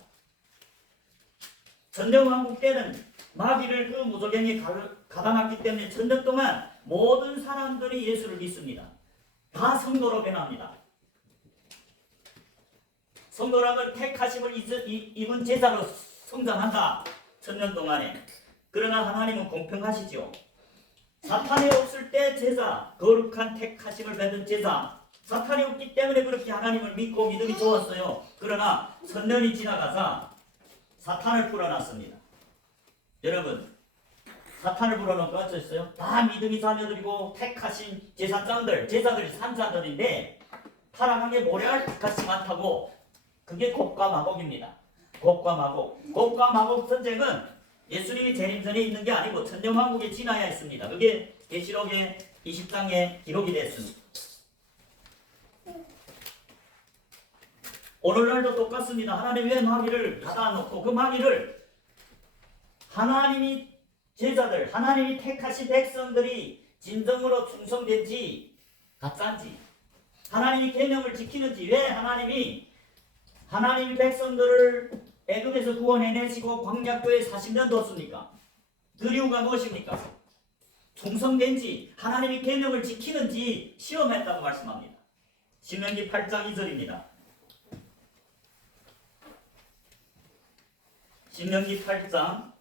전쟁왕국 때는 마귀를 그 무적행에 가다놨기 때문에 천년 동안 모든 사람들이 예수를 믿습니다. 다 성도로 변합니다. 성도라는 택하심을 입은 제자로 성장한다. 천년 동안에. 그러나 하나님은 공평하시죠. 사탄이 없을 때 제자, 거룩한 택하심을 받은 제자. 사탄이 없기 때문에 그렇게 하나님을 믿고 믿음이 좋았어요. 그러나 천년이 지나가자 사탄을 풀어놨습니다. 여러분, 사탄을 풀어놓고 어쩌셨어요? 다 믿음이 자녀들이고 택하신 제자들이 산자들인데 타락한 게 모래알 같이 많다고. 그게 곡과 마곡입니다. 곡과 마곡 전쟁은 예수님이 재림 전에 있는 게 아니고 천년왕국에 지나야 했습니다. 그게 계시록의 20장에 기록이 됐습니다. 오늘날도 똑같습니다. 하나님이 왜 마귀를 닫아놓고 그 마귀를 하나님이 제자들, 하나님이 택하신 백성들이 진정으로 충성된지 가짜인지 하나님이 계명을 지키는지 왜 하나님이 백성들을 애굽에서 구원해내시고 광야교에 40년 뒀습니까? 그 이유가 무엇입니까? 충성된지 하나님이 계명을 지키는지 시험했다고 말씀합니다. 신명기 8장 2절입니다. 신명기 8장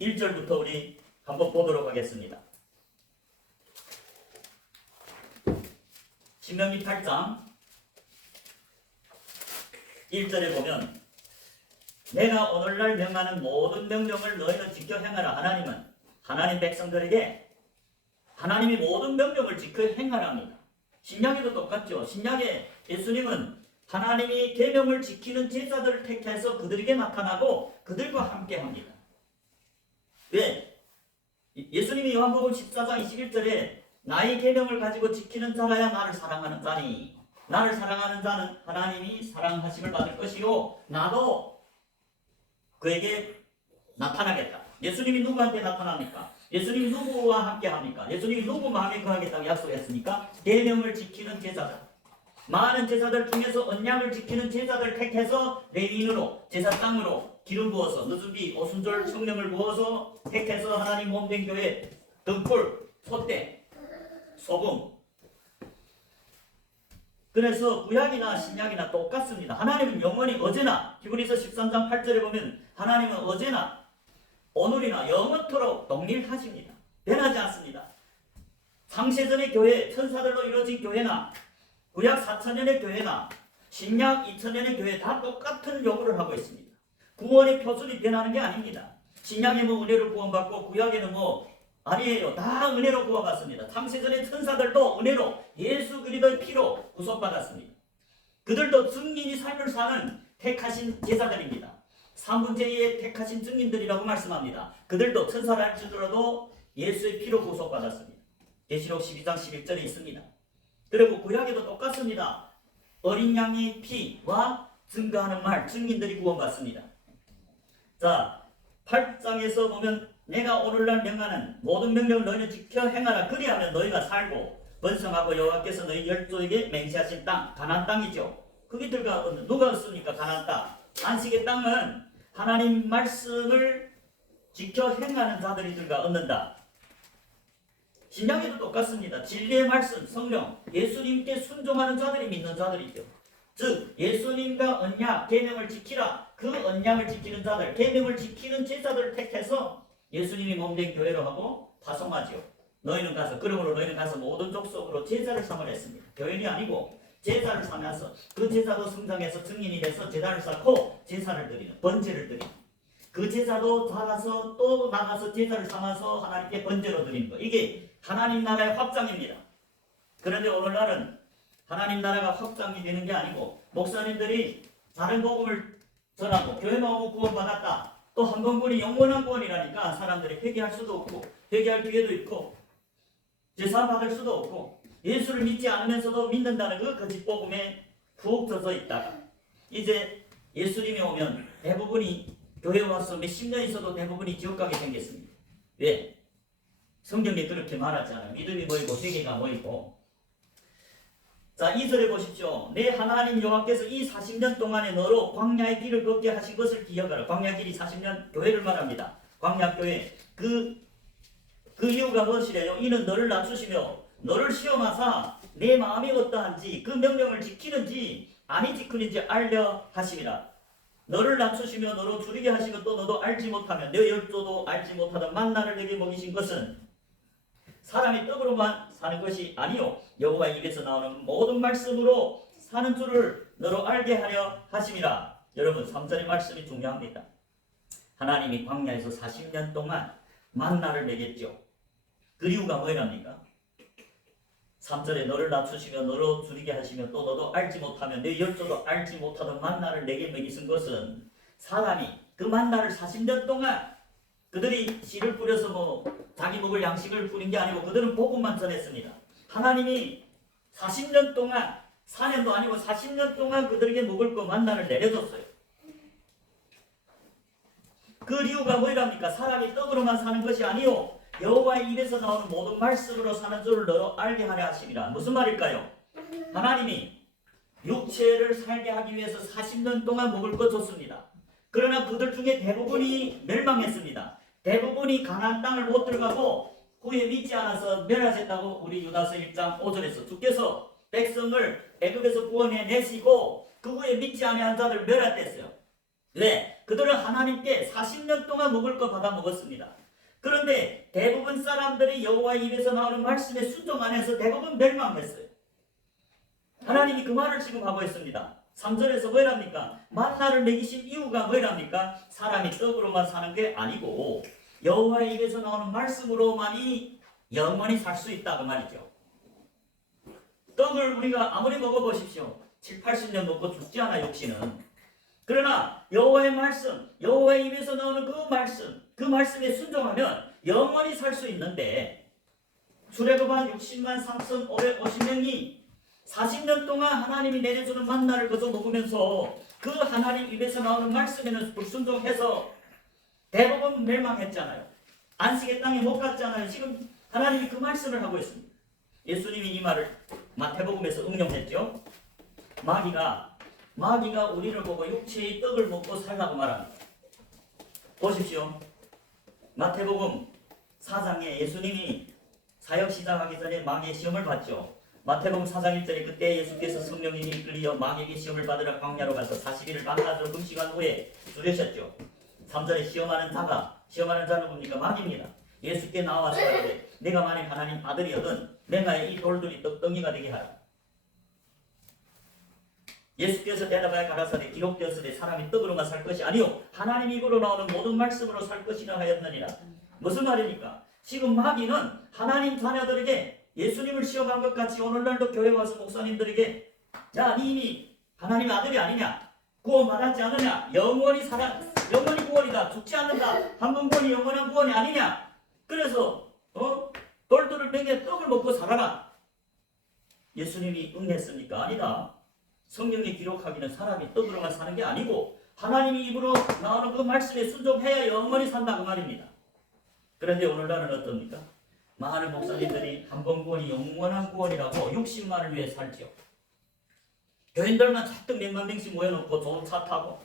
1절부터 우리 한번 보도록 하겠습니다. 신명기 8장 1절에 보면 내가 오늘날 명하는 모든 명령을 너희는 지켜 행하라. 하나님은 하나님 백성들에게 하나님이 모든 명령을 지켜 행하랍니다. 신약에도 똑같죠. 신약에 예수님은 하나님이 계명을 지키는 제자들을 택해서 그들에게 나타나고 그들과 함께 합니다. 왜? 예수님이 요한복음 14장 21절에 나의 계명을 가지고 지키는 자라야 나를 사랑하는 자니 나를 사랑하는 자는 하나님이 사랑하심을 받을 것이요 나도 그에게 나타나겠다. 예수님이 누구한테 나타납니까? 예수님이 누구와 함께 합니까? 예수님이 누구 마음에 거하겠다고 약속했습니까? 계명을 지키는 제자들. 많은 제자들 중에서 언약을 지키는 제자들 택해서 레위인으로 제사장으로 기름 부어서 누수비 오순절 성령을 부어서 택해서 하나님 몸된 교회 등불, 촛대, 소금. 그래서 구약이나 신약이나 똑같습니다. 하나님은 영원히 어제나 히브리서 13장 8절에 보면 하나님은 어제나 오늘이나 영원토록 동일하십니다. 변하지 않습니다. 창세전의 교회, 천사들로 이루어진 교회나 구약 4,000년의 교회나 신약 2,000년의 교회 다 똑같은 요구를 하고 있습니다. 구원의 표준이 변하는 게 아닙니다. 신약에 뭐 은혜로 구원받고 구약에는 뭐 아니에요. 다 은혜로 구원받습니다. 창세전의 천사들도 은혜로 예수 그리스도의 피로 구속받았습니다. 그들도 증인이 삶을 사는 택하신 제자들입니다. 3분제의 택하신 증인들이라고 말씀합니다. 그들도 천사를 할지라도 예수의 피로 구속받았습니다. 계시록 12장 11절에 있습니다. 그리고 구약에도 똑같습니다. 어린 양의 피와 증거하는 말, 증인들이 구원받습니다. 자, 8장에서 보면 내가 오늘날 명하는 모든 명령을 너희는 지켜 행하라. 그리하면 너희가 살고 번성하고 여호와께서 너희 열조에게 맹세하신 땅, 가나안 땅이죠. 그게 누가 얻습니까? 가나안 땅. 안식의 땅은 하나님 말씀을 지켜 행하는 자들이 들어가 얻는다. 신약에도 똑같습니다. 진리의 말씀, 성령, 예수님께 순종하는 자들이 믿는 자들이죠. 즉 예수님과 언약, 계명을 지키라. 그 언약을 지키는 자들, 계명을 지키는 제자들을 택해서 예수님이 몸된 교회로 하고 파송하지요. 너희는 가서, 그러므로 너희는 가서 모든 족속으로 제자를 삼으라 했습니다. 교인이 아니고 제자를 삼아서 그 제자도 성장해서 증인이 돼서 제자를 쌓고 제사를 드리는, 번제를 드리는, 그 제자도 자라서 또 나가서 제사를 삼아서 하나님께 번제로 드리는 거, 이게 하나님 나라의 확장입니다. 그런데 오늘날은 하나님 나라가 확장이 되는 게 아니고 목사님들이 다른 복음을 전하고 교회만 오고 구원받았다, 또 한 번군이 영원한 구원이라니까 사람들이 회개할 수도 없고 회개할 기회도 있고 제사 받을 수도 없고 예수를 믿지 않으면서도 믿는다는 그 거짓 복음에 푹 젖어 있다가 이제 예수님이 오면 대부분이 교회 와서 몇십 년 있어도 대부분이 지옥 가게 생겼습니다. 왜? 성경에 그렇게 말하잖아요. 믿음이 모이고 회개가 모이고. 자, 2절에 보십시오. 내 하나님 여호와께서 이 40년 동안에 너로 광야의 길을 걷게 하신 것을 기억하라. 광야 길이 40년 교회를 말합니다. 광야 교회. 그 이유가 무엇이래요? 이는 너를 낮추시며 너를 시험하사 내 마음이 어떠한지 그 명령을 지키는지 아니 지키는지 알려 하심이라. 너를 낮추시며 너로 줄이게 하시고 또 너도 알지 못하면 내 열조도 알지 못하던 만나를 내게 먹이신 것은 사람이 떡으로만 사는 것이 아니요 여호와 입에서 나오는 모든 말씀으로 사는 줄을 너로 알게 하려 하심이라. 여러분 3절의 말씀이 중요합니다. 하나님이 광야에서 40년 동안 만나를 먹였죠. 그 이유가 뭐랍니까? 3절에 너를 낮추시며 너로 줄이게 하시며 또 너도 알지 못하면 내 열조도 알지 못하던 만나를 내게 먹이신 것은 사람이 그 만나를 40년 동안 그들이 씨를 뿌려서 뭐 자기 먹을 양식을 뿌린 게 아니고 그들은 복음만 전했습니다. 하나님이 40년 동안 4년도 아니고 40년 동안 그들에게 먹을 거 만나를 내려줬어요. 그 이유가 뭐랍니까? 사람이 떡으로만 사는 것이 아니요 여호와의 입에서 나오는 모든 말씀으로 사는 줄을 너로 알게 하려 하심이라. 무슨 말일까요? 하나님이 육체를 살게 하기 위해서 40년 동안 먹을 것 줬습니다. 그러나 그들 중에 대부분이 멸망했습니다. 대부분이 가나안 땅을 못 들어가고 후에 믿지 않아서 멸하셨다고 우리 유다서 1장 5절에서 주께서 백성을 애굽에서 구원해 내시고 그 후에 믿지 아니한 자들을 멸하셨어요. 왜? 그들은 하나님께 40년 동안 먹을 거 받아 먹었습니다. 그런데 대부분 사람들이 여호와의 입에서 나오는 말씀에 순종 안 해서 대부분 멸망했어요. 하나님이 그 말을 지금 하고 있습니다. 3절에서 뭐랍니까? 만나를 먹이신 이유가 뭐랍니까? 사람이 떡으로만 사는 게 아니고 여호와의 입에서 나오는 말씀으로만이 영원히 살 수 있다 그 말이죠. 떡을 우리가 아무리 먹어보십시오. 7, 80년 먹고 죽지 않아 육신은. 그러나 여호와의 말씀, 여호와의 입에서 나오는 그 말씀에 순종하면 영원히 살 수 있는데 출애굽한 60만 3,550명이 40년 동안 하나님이 내려주는 만나를 거저 먹으면서 그 하나님 입에서 나오는 말씀에는 불순종해서 대부분 멸망했잖아요. 안식의 땅에 못 갔잖아요. 지금 하나님이 그 말씀을 하고 있습니다. 예수님이 이 말을 마태복음에서 응용했죠. 마귀가 우리를 보고 육체의 떡을 먹고 살라고 말합니다. 보십시오. 마태복음 4장에 예수님이 사역 시작하기 전에 마귀의 시험을 받죠. 마태복음 4장 1절에 그때 예수께서 성령님이 이끌려 마귀에게 시험을 받으러 광야로 가서 40일을 밤낮으로 금식한 후에 주려셨죠. 3절에 시험하는 자는 뭡니까? 마귀입니다. 예수께 나와서 말하되 내가 만일 하나님 아들이거든 내가 이 돌들이 떡덩이가 되게 하라. 예수께서 대답하여 가라사대 기록되었으되 사람이 떡으로만 살 것이 아니요 하나님 입으로 나오는 모든 말씀으로 살 것이라 하였느니라. 무슨 말입니까? 지금 마귀는 하나님 자녀들에게 예수님을 시험한 것 같이 오늘날도 교회 와서 목사님들에게 야, 니 이미 하나님의 아들이 아니냐? 구원 받았지 않느냐? 영원히 영원히 구원이다. 죽지 않는다. 한 번 구원이 영원한 구원이 아니냐? 그래서 돌들을 먹여 떡을 먹고 살아라. 예수님이 응했습니까? 아니다. 성경에 기록하기는 사람이 떡으로만 사는 게 아니고 하나님이 입으로 나오는 그 말씀에 순종해야 영원히 산다 그 말입니다. 그런데 오늘날은 어떻습니까? 많은 목사님들이 한 번 구원이 영원한 구원이라고 60만을 위해 살지요. 교인들만 잔뜩 몇만 명씩 모여놓고 좋은 차 타고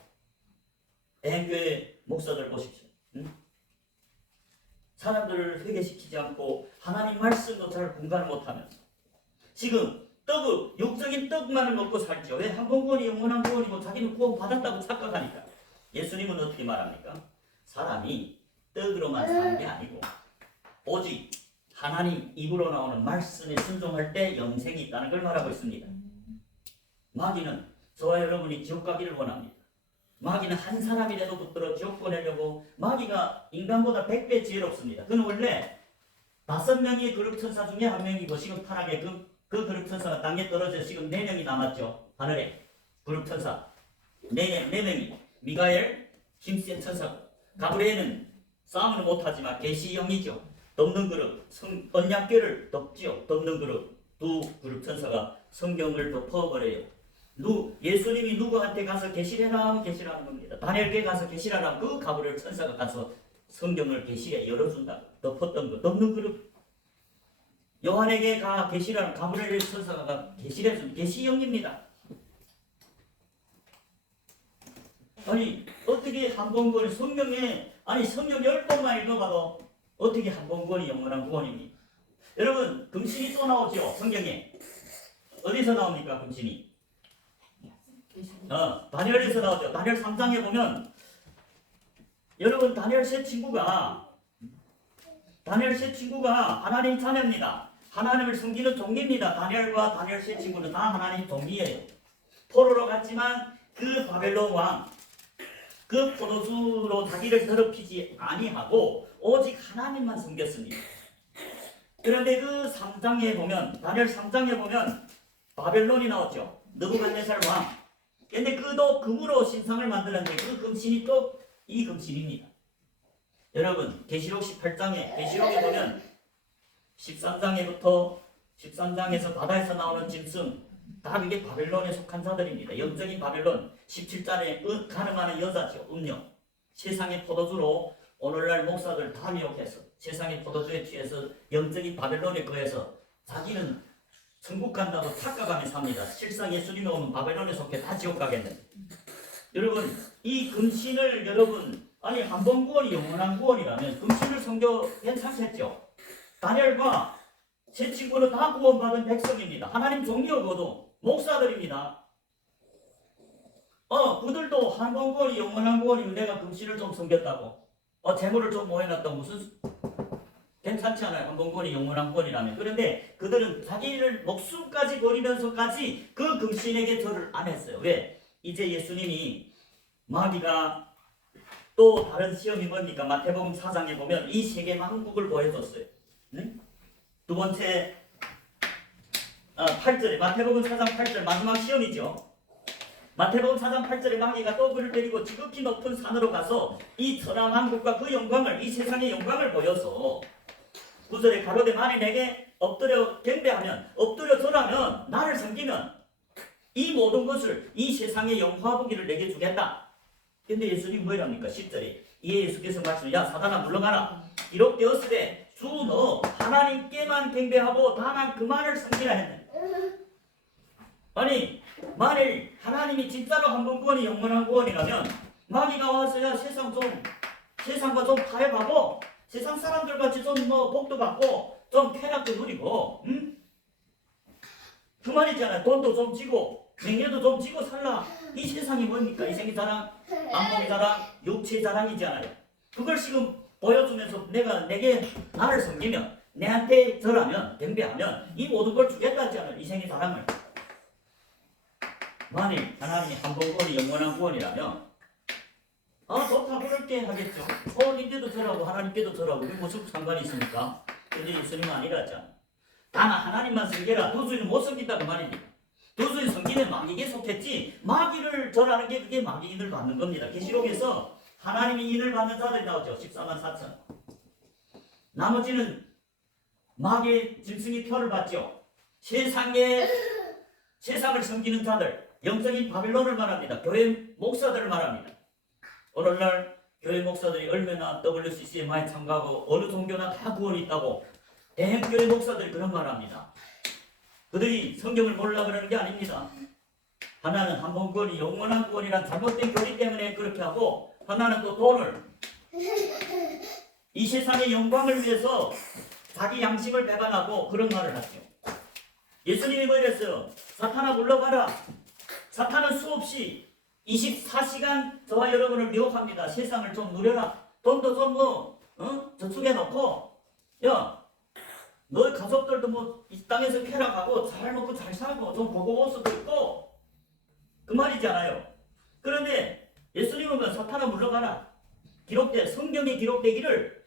대행교회 목사들 보십시오. 응? 사람들을 회개시키지 않고 하나님 말씀도 잘 공간을 못하면서 지금 육적인 떡만을 먹고 살죠. 왜? 한 번 구원이 영원한 구원이고 자기는 구원 받았다고 착각하니까. 예수님은 어떻게 말합니까? 사람이 떡으로만 사는 게 아니고 오직 하나님 입으로 나오는 말씀에 순종할 때 영생이 있다는 걸 말하고 있습니다. 마귀는 저와 여러분이 지옥 가기를 원합니다. 마귀는 한 사람이라도 붙들어 지옥 보내려고 마귀가 인간보다 100배 지혜롭습니다. 그는 원래 5명의 그룹 천사 중에 한 명이고 지금 타락에 그 그룹 천사가 땅에 떨어져 지금 4명이 남았죠. 하늘에 그룹 천사 4명이 미가엘, 힘센 천사 가브리엘은 싸움을 못하지만 계시형이죠. 덮는 그룹 언약궤를 덮지요. 덮는 그룹 두 그룹 천사가 성경을 덮어버려요. 예수님이 누구한테 가서 계시해라 하면 계시라는 겁니다. 다니엘께 가서 계시라면 그 가브리엘 천사가 가서 성경을 계시해 열어준다. 덮었던 거 덮는 그룹. 요한에게 가 계시라는 가브리엘 천사가 계시해준 계시형입니다. 아니 어떻게 한 번 구원이 성경에 성경 10번만 읽어봐도 어떻게 한 번 구원이 영원한 구원입니까? 여러분 금신이 또 나오죠. 성경에 어디서 나옵니까? 금신이 다니엘에서 나오죠. 다니엘 3장에 보면 여러분 다니엘 세 친구가 하나님 자녀입니다. 하나님을 섬기는 종기입니다. 다니엘과 다니엘 세 친구는 다 하나님 종기예요. 포로로 갔지만 그 바벨론 왕 그 포도주로 자기를 더럽히지 아니하고 오직 하나님만 섬겼습니다. 그런데 그 3장에 보면 다니엘 3장에 보면 바벨론이 나왔죠. 느부갓네살 왕. 근데 그도 금으로 신상을 만들었는데 그 금신이 또 이 금신입니다. 여러분 계시록 18장에 계시록에 보면 13장에서 바다에서 나오는 짐승 다 그게 바벨론에 속한 자들입니다. 영적인 바벨론. 17장에 가늠하는 여자죠. 음녀. 세상의 포도주로 오늘날 목사들 다 미혹해서 세상의 포도주에 취해서 영적인 바벨론에 거해서 자기는 천국 간다고 착각하며 삽니다. 실상 예수님이 오면 바벨론에 속해 다 지옥 가겠는데. 여러분 이 금신을 한 번 구원이 영원한 구원이라면 금신을 섬겨 괜찮겠죠. 다니엘과 제 친구는 다 구원받은 백성입니다. 하나님 종이어거도 목사들입니다. 그들도 한 번 구원이 영원한 구원이면 내가 금신을 좀 섬겼다고 재물을 좀 모여놨다고 무슨 괜찮지 않아요. 한 번 구원이 영원한 구원이라면. 그런데 그들은 자기를 목숨까지 버리면서까지 그 금신에게 절을 안 했어요. 왜? 이제 예수님이 마귀가 또 다른 시험이 뭡니까? 마태복음 4장에 보면 이 세계 만국을 보여줬어요. 응? 두 번째 8절에 마태복음 4장 8절 마지막 시험이죠. 마태복음 4장 8절에 마귀가 또 그를 데리고 지극히 높은 산으로 가서 이 천하 만국과 그 영광을 이 세상의 영광을 보여서 9절에 가로되 만일 내게 엎드려 경배하면 엎드려 절하면 나를 섬기면 이 모든 것을 이 세상의 영화 보기를 내게 주겠다. 근데 예수님 뭐랍니까? 10절에 이에 예수께서 말씀 야 사단아 물러가라. 기록되었으되 주 너 하나님께만 경배하고 다만 그만을 섬기라 했네. 아니 만일 하나님이 진짜로 한 번 구원이 영원한 구원이라면 마귀가 와서 야 세상과 좀 타협하고 세상 사람들같이 좀 복도 받고 좀 쾌락도 누리고 그 말이잖아요. 돈도 좀 지고 명예도 좀 지고 살라. 이 세상이 뭡니까? 이생의 자랑, 안목의 자랑, 육체의 자랑이잖아요. 그걸 지금 보여주면서 내게 나를 섬기면 내한테 절하면 경배하면 이 모든 걸 주겠다 하잖아요. 이생의 자랑을. 만일 하나님이 한 번 구원이 영원한 구원이라면 좋다 그럴게 하겠죠. 니께도 절하고 하나님께도 절하고 그게 무슨 상관이 있습니까? 근데 예수님은 아니라잖아. 다만 하나님만 섬겨라. 두수인은 못 섬긴다 그 말이니까. 두수인 섬기는 마귀에 속했지 마귀를 절하는 게 그게 마귀 인을 받는 겁니다. 계시록에서 하나님이 인을 받는 자들이 나오죠. 14만 4천. 나머지는 마귀의 짐승이 표를 받죠. 세상을 섬기는 자들, 영적인 바빌론을 말합니다. 교회 목사들을 말합니다. 오늘날 교회 목사들이 얼마나 WCC에 참가하고 어느 종교나 다 구원이 있다고 대형교회 목사들이 그런 말합니다. 그들이 성경을 몰라 그러는 게 아닙니다. 하나는 한 번 구원이 영원한 구원이란 잘못된 교리 때문에 그렇게 하고, 하나는 또 돈을 이 세상의 영광을 위해서 자기 양심을 배반하고 그런 말을 하죠. 예수님이 뭐 이랬어요? 사탄아 물러가라. 사탄은 수없이 24시간 저와 여러분을 미혹합니다. 세상을 좀 누려라. 돈도 좀 저축해 놓고, 너희 가족들도 이 땅에서 쾌락하고 잘 먹고 잘 살고 좀 고급 옷도 입고 그 말이잖아요. 그런데 예수님은 사탄아 물러가라. 성경에 기록되기를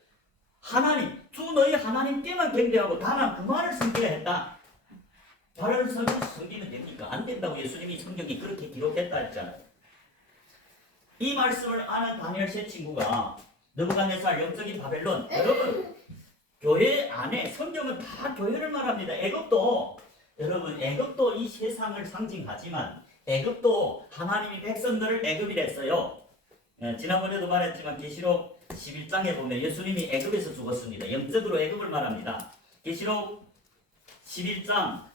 주 너희 하나님께만 경배하고 다만 그만을 섬기려 했다. 다른 선을 섬기면 됩니까? 안 된다고 예수님이 성경에 그렇게 기록했다 했잖아요. 이 말씀을 아는 다니엘 세 친구가 느부갓네살 영적인 바벨론, 여러분 교회 안에 성경은 다 교회를 말합니다. 애굽도 이 세상을 상징하지만 애굽도 하나님이 백성들을 애굽이라 했어요. 지난번에도 말했지만 계시록 11장에 보면 예수님이 애굽에서 죽었습니다. 영적으로 애굽을 말합니다. 계시록 11장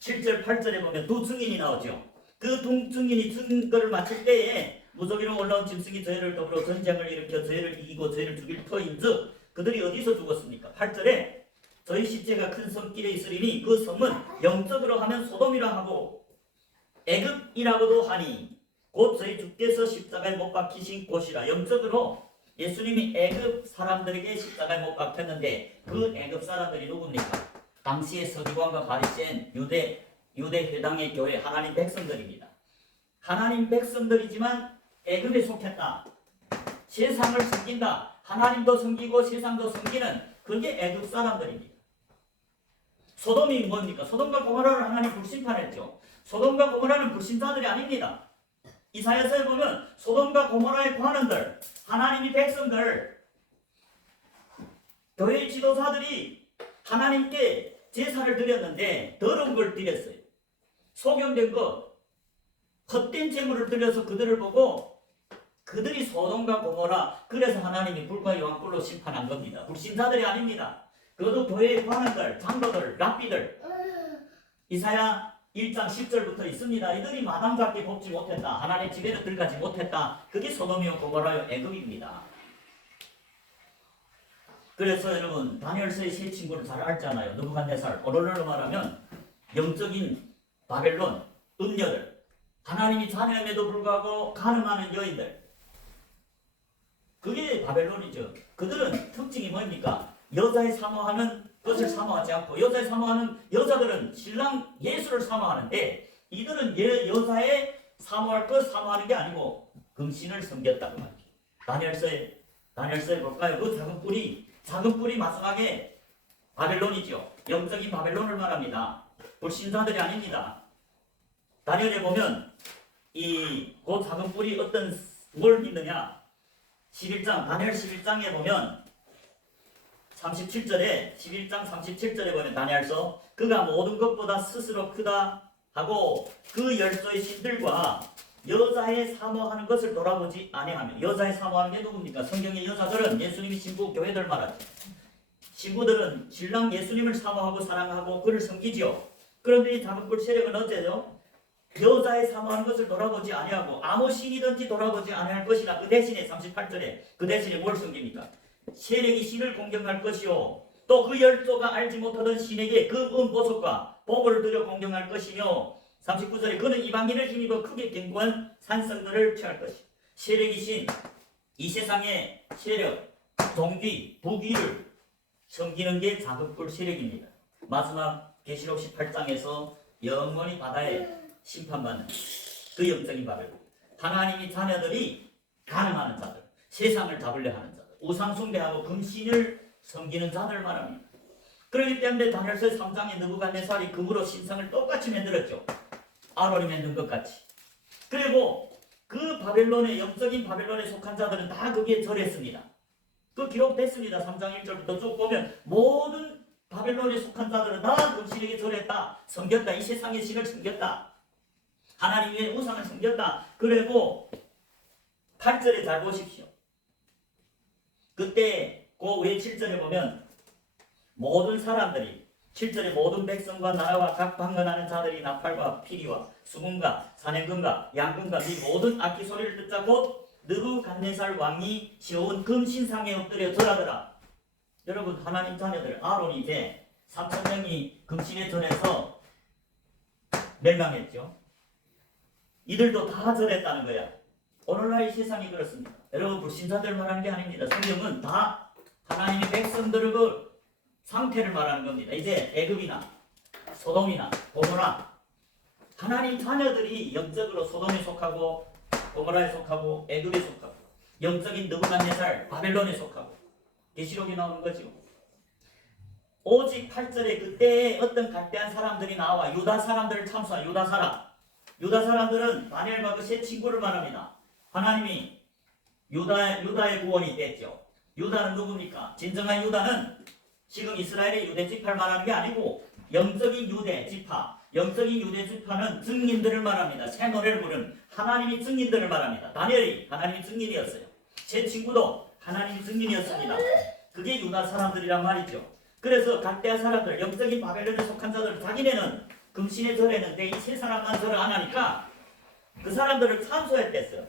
7절 8절에 보면 두 증인이 나오죠. 그 두 증인이 증거를 마칠 때에 무더기로 올라온 짐승이 저희를 더불어 전쟁을 일으켜 저희를 이기고 저희를 죽일 터인즉 그들이 어디서 죽었습니까? 8절에 저희 시체가 큰 섬길에 있으리니 그 섬은 영적으로 하면 소돔이라 하고 애굽이라고도 하니 곧 저희 주께서 십자가에 못 박히신 곳이라. 영적으로 예수님이 애굽 사람들에게 십자가에 못 박혔는데 그 애굽 사람들이 누굽니까? 당시의 서기관과 바리새인 유대 회당의 교회 하나님 백성들입니다. 하나님 백성들이지만 애굽에 속했다. 세상을 섬긴다. 하나님도 섬기고 세상도 섬기는 그게 애굽 사람들입니다. 소돔이 뭡니까? 소돔과 고모라를 하나님 불심판했죠. 소돔과 고모라는 불신자들이 아닙니다. 이사야서에 보면 소돔과 고모라의 관원들, 하나님의 백성들, 교회 지도자들이 하나님께 제사를 드렸는데 더러운 걸 드렸어요. 소경된 것, 헛된 재물을 드려서 그들을 보고 그들이 소돔과 고모라, 그래서 하나님이 불과 유황불로 심판한 겁니다. 불신자들이 아닙니다. 그것도 교회의 관원들, 장로들, 랍비들. 이사야 1장 10절부터 있습니다. 이들이 마당밖에 뽑지 못했다. 하나님 집에는 들어가지 못했다. 그게 소돔이요 고모라요 애굽입니다. 그래서 여러분 다니엘서의 세 친구를 잘 알잖아요. 느부갓네살, 오늘날로 말하면 영적인 바벨론, 음녀들, 하나님이 자녀임에도 불구하고 가늠하는 여인들, 그게 바벨론이죠. 그들은 특징이 뭡니까? 여자의 사모하는 것을 사모하지 않고 여자의 사모하는 여자들은 신랑 예수를 사모하는데 이들은 여자의 사모할 것 사모하는 게 아니고 금신을 섬겼다고 말이죠. 다니엘서에 볼까요? 그 작은 뿔이 마지막에 바벨론이죠. 영적인 바벨론을 말합니다. 불신자들이 아닙니다. 다니엘에 보면 그 작은 뿔이 뭘 믿느냐? 다니엘 11장에 보면 37절에 11장 37절에 보면 다니엘서 그가 모든 것보다 스스로 크다 하고 그 열조의 신들과 여자의 사모하는 것을 돌아보지 아니하며, 여자의 사모하는 게 누굽니까? 성경의 여자들은 예수님이 신부 교회들 말하죠. 신부들은 신랑 예수님을 사모하고 사랑하고 그를 섬기지요. 그런데 이 작은 뿔 세력은 어째요? 여자의 사모하는 것을 돌아보지 아니하고 아무 신이든지 돌아보지 아니할 것이라. 그 대신에 38절에 그 대신에 뭘 섬깁니까? 세력이 신을 공경할 것이요 또 그 열조가 알지 못하던 신에게 그 보석과 복을 들여 공경할 것이며, 39절에 그는 이방인을 힘입어 크게 견고한 산성들을 취할 것이요. 세력이 신, 이 세상의 세력, 종기, 부귀를 섬기는 게 작은 뿔 세력입니다. 마지막 계시록 18장에서 영원히 바다에 심판받는 그 영적인 바벨론. 하나님이 자녀들이 가늠하는 자들, 세상을 잡으려 하는 자들, 우상숭배하고 금신을 섬기는 자들을 말합니다. 그렇기 때문에 다니엘서 3장에 느부갓네살이 금으로 신상을 똑같이 만들었죠. 아론이 만든 것 같이. 그리고 그 바벨론의 영적인 바벨론에 속한 자들은 다 거기에 절했습니다. 그 기록됐습니다. 3장 1절부터 쭉 보면 모든 바벨론에 속한 자들은 다 금신에게 절했다. 섬겼다. 이 세상의 신을 섬겼다. 하나님 외에 우상을 섬겼다. 그리고 8절에 잘 보십시오. 그때 그 외 7절에 보면 모든 사람들이 7절에 모든 백성과 나라와 각 방언하는 자들이 나팔과 피리와 수금과 산행금과 양금과 이 모든 악기 소리를 듣자 곧 느부갓네살 왕이 지어온 금신상에 엎드려 절하더라. 여러분 하나님 자녀들 아론이 이제 3,000명이 금신에 절해서 멸망했죠. 이들도 다 절했다는 거야. 오늘날 이 세상이 그렇습니다. 여러분 불신자들 말하는 게 아닙니다. 성경은 다 하나님의 백성들의 그 상태를 말하는 겁니다. 이제 애굽이나 소돔이나 고모라 하나님 자녀들이 영적으로 소돔에 속하고 고모라에 속하고 애굽에 속하고 영적인 느부갓네살 바벨론에 속하고 계시록이 나오는 거죠. 오직 8절에 그때에 어떤 갈대한 사람들이 나와 유다 사람들을 참수한 유다 사람들은 다니엘과 그 세 친구를 말합니다. 하나님이 유다의 구원이 됐죠. 유다는 누굽니까? 진정한 유다는 지금 이스라엘의 유대 지파를 말하는 게 아니고 영적인 유대 지파, 영적인 유대 지파는 증인들을 말합니다. 새 노래를 부르는 하나님이 증인들을 말합니다. 다니엘이 하나님이 증인이었어요. 제 친구도 하나님이 증인이었습니다. 그게 유다 사람들이란 말이죠. 그래서 갈대아 사람들, 영적인 바벨론에 속한 자들, 자기네는 금신에 절했는데 이 세 사람만 절을 안 하니까 그 사람들을 참소했댔어요.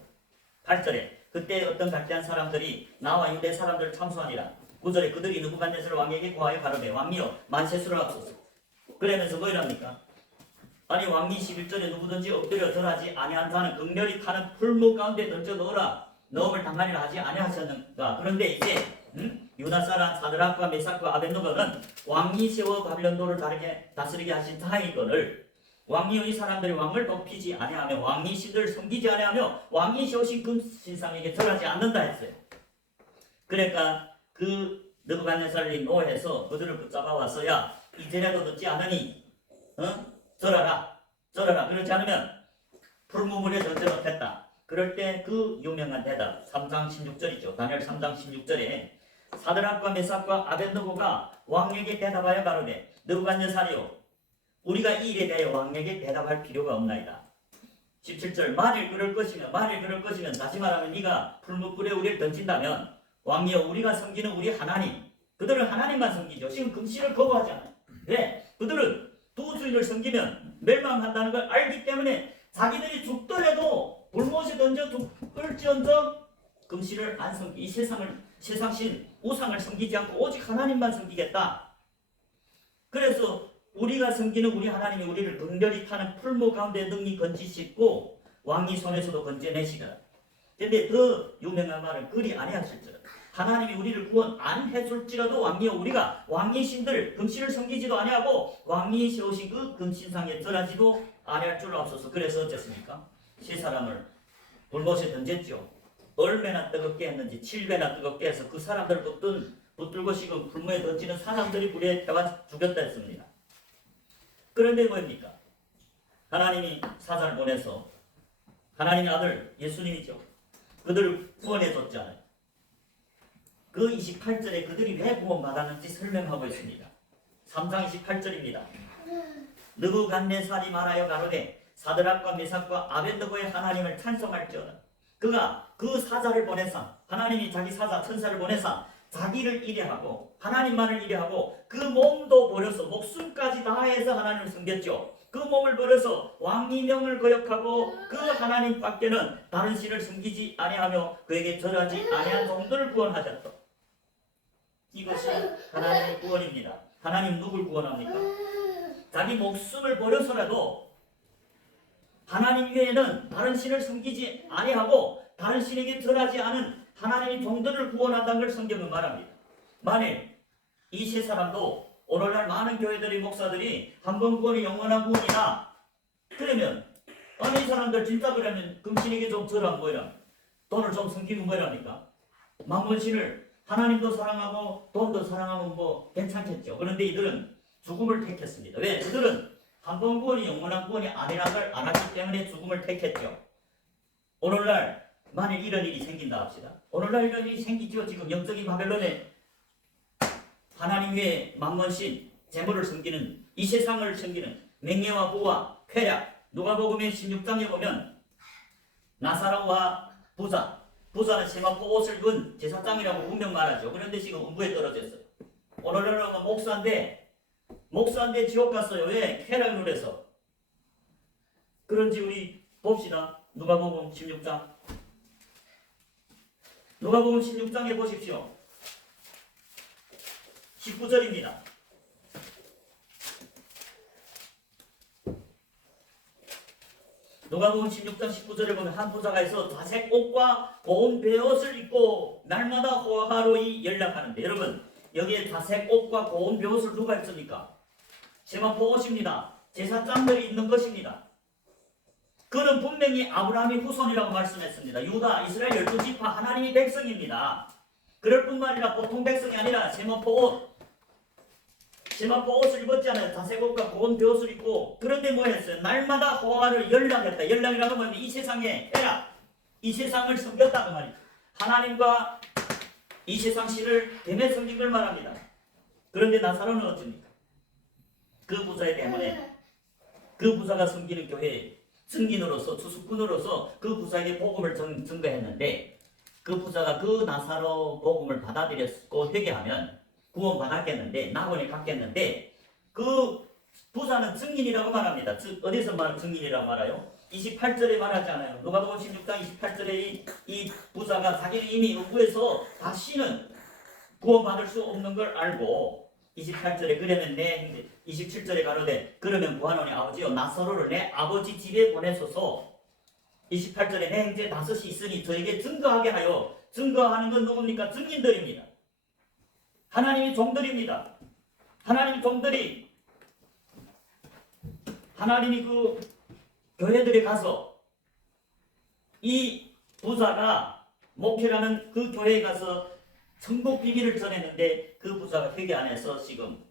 8절에 그때 어떤 갈대한 사람들이 나와 유대 사람들을 참소하니라. 9절에 그들이 느부갓네살 왕에게 고하여 가로되 왕이여 만세수를 앞소서. 그러면서 뭐 이랍니까? 아니 왕이 11절에 누구든지 엎드려 절하지 아니한 자는 극렬히 타는 풀무 가운데 던져 넣으라. 넣음을 당하리라 하지 아니하셨는가. 그런데 이제 유다 사람 사드락과 메삭과 아벤노고는 왕이 세워 바빌론도를 다스리게 하신 자이거늘 왕이 이 사람들이 왕을 높이지 아니하며 왕이 신들을 섬기지 아니하며 왕이 세우신 금신상에게 절하지 않는다 했어요. 그러니까 그 느부갓네살이 노해서 그들을 붙잡아 와서 야 이제라도 듣지 않으니 절하라 그렇지 않으면 풀무물에 던져 넣겠다. 그럴 때 그 유명한 대답 3장 16절이죠. 다니엘 3장 16절에 사드락과 메삭과 아벤노고가 왕에게 대답하여 가로되 느부갓네살이요 우리가 이 일에 대하여 왕에게 대답할 필요가 없나이다. 17절 만일 그럴 것이면 다시 말하면 네가 풀무불에 우리를 던진다면 왕이여 우리가 섬기는 우리 하나님 그들은 하나님만 섬기죠. 지금 금신을 거부하지 않아요. 왜? 그들은 두 주인을 섬기면 멸망한다는 걸 알기 때문에 자기들이 죽더라도 불못에 던져 죽을지언정 금신을 안 섬기 이 세상신 우상을 섬기지 않고 오직 하나님만 섬기겠다. 그래서 우리가 섬기는 우리 하나님이 우리를 극렬히 타는 풀무 가운데 능히 건지시고 왕이 손에서도 건져내시더라. 근데 더 유명한 말은 그리 아니하실지라. 하나님이 우리를 구원 안 해줄지라도 왕이여 우리가 왕의 신들 금신을 섬기지도 아니하고 왕이 세우신 그 금신상에 절하지도 아니할 줄 없어서 그래서 어쨌습니까? 세 사람을 불못에 던졌죠. 얼마나 뜨겁게 했는지 7배나 뜨겁게 해서 그 사람들을 붙들고 지금 불무에 던지는 사람들이 불에 태워 죽였다 했습니다. 그런데 뭐입니까? 하나님이 사자를 보내서 하나님의 아들 예수님이죠. 그들을 구원해줬잖아요. 그 28절에 그들이 왜 구원받았는지 설명하고 있습니다. 3장 28절입니다. 느부갓네살이 말하여 가로되 사드락과 메삭과 아벤느고의 하나님을 찬송할지어다. 그가 그 사자를 보내사 하나님이 자기 사자 천사를 보내사 자기를 이래하고 하나님만을 이래하고 그 몸도 버려서 목숨까지 다해서 하나님을 섬겼죠. 그 몸을 버려서 왕의 명을 거역하고 그 하나님밖에는 다른 신을 섬기지 아니하며 그에게 절하지 아니한 종들을 구원하셨다. 이것이 하나님의 구원입니다. 하나님 누굴 구원합니까? 자기 목숨을 버려서라도 하나님 외에는 다른 신을 섬기지 아니하고 다른 신에게 절하지 않은 하나님의 종들을 구원한다는 걸 성경은 말합니다. 만일 이 세 사람도 오늘날 많은 교회들이 목사들이 한 번 구원이 영원한 구원이다. 그러면 아니 이 사람들 진짜 그러면 금신에게 좀 절하면 뭐이라 돈을 좀 숨기고 뭐이랍니까? 만문신을 하나님도 사랑하고 돈도 사랑하면 뭐 괜찮겠죠. 그런데 이들은 죽음을 택했습니다. 왜? 그들은 한 번 구원이 영원한 구원이 아니라는 걸 알았기 때문에 죽음을 택했죠. 오늘날 만일 이런 일이 생긴다 합시다. 오늘날 이런 일이 생기죠. 지금 영적인 바벨론에 하나님 외에 만문신, 재물을 섬기는 이 세상을 섬기는 맹예와 부와 쾌락. 누가복음의 16장에 보면 나사로와 부자는 세마포 옷을 입은 제사장이라고 분명 말하죠. 그런데 지금 음부에 떨어졌어요. 오늘날은 목사인데 지옥 갔어요. 왜? 쾌락 누려서. 그런지 우리 봅시다. 누가복음 16장. 누가복음 16장에 보십시오. 19절입니다. 누가복음 16장 19절에 보면 한 부자가 있어 자색 옷과 고운 베옷을 입고 날마다 호화로이 연락하는데, 여러분 여기에 자색 옷과 고운 베옷을 누가 입습니까? 세마포 옷입니다. 제사장들이 입는 것입니다. 그는 분명히 아브라함의 후손이라고 말씀했습니다. 유다, 이스라엘 12지파 하나님의 백성입니다. 그럴 뿐만 아니라 보통 백성이 아니라 세마포 옷을 입었지 않아요. 자색 옷과 고운 베옷을 입고. 그런데 뭐 했어요? 날마다 호화를 연락했다. 연락이라고 하면 이 세상에 해라. 이 세상을 섬겼다고 말이죠. 하나님과 이 세상 신을 대매 섬긴 걸 말합니다. 그런데 나사로는 어떻습니까? 그 부자에 때문에 그 부자가 섬기는 교회 증인으로서 주수꾼으로서 그 부자에게 복음을 증거했는데, 그 부자가 그 나사로 복음을 받아들였고 회개하면 구원받았겠는데 낙원에 갔겠는데, 그 부자는 증인이라고 말합니다. 어디서 증인이라고 말해요? 28절에 말하잖아요. 누가복음 16장 28절에 이 부자가 자기는 이미 음부에서 다시는 구원받을 수 없는 걸 알고 28절에 그러면 27절에 가로되 그러면 구하노니 아버지여 나사로를 내 아버지 집에 보내소서. 28절에 내 형제 다섯이 있으니 저에게 증거하게 하여. 증거하는 건 누굽니까? 증인들입니다. 하나님의 종들입니다. 하나님의 종들이 하나님이 그 교회들에 가서 이 부자가 목회라는 그 교회에 가서 천국 비밀을 전했는데 그 부자가 회개 안 해서 지금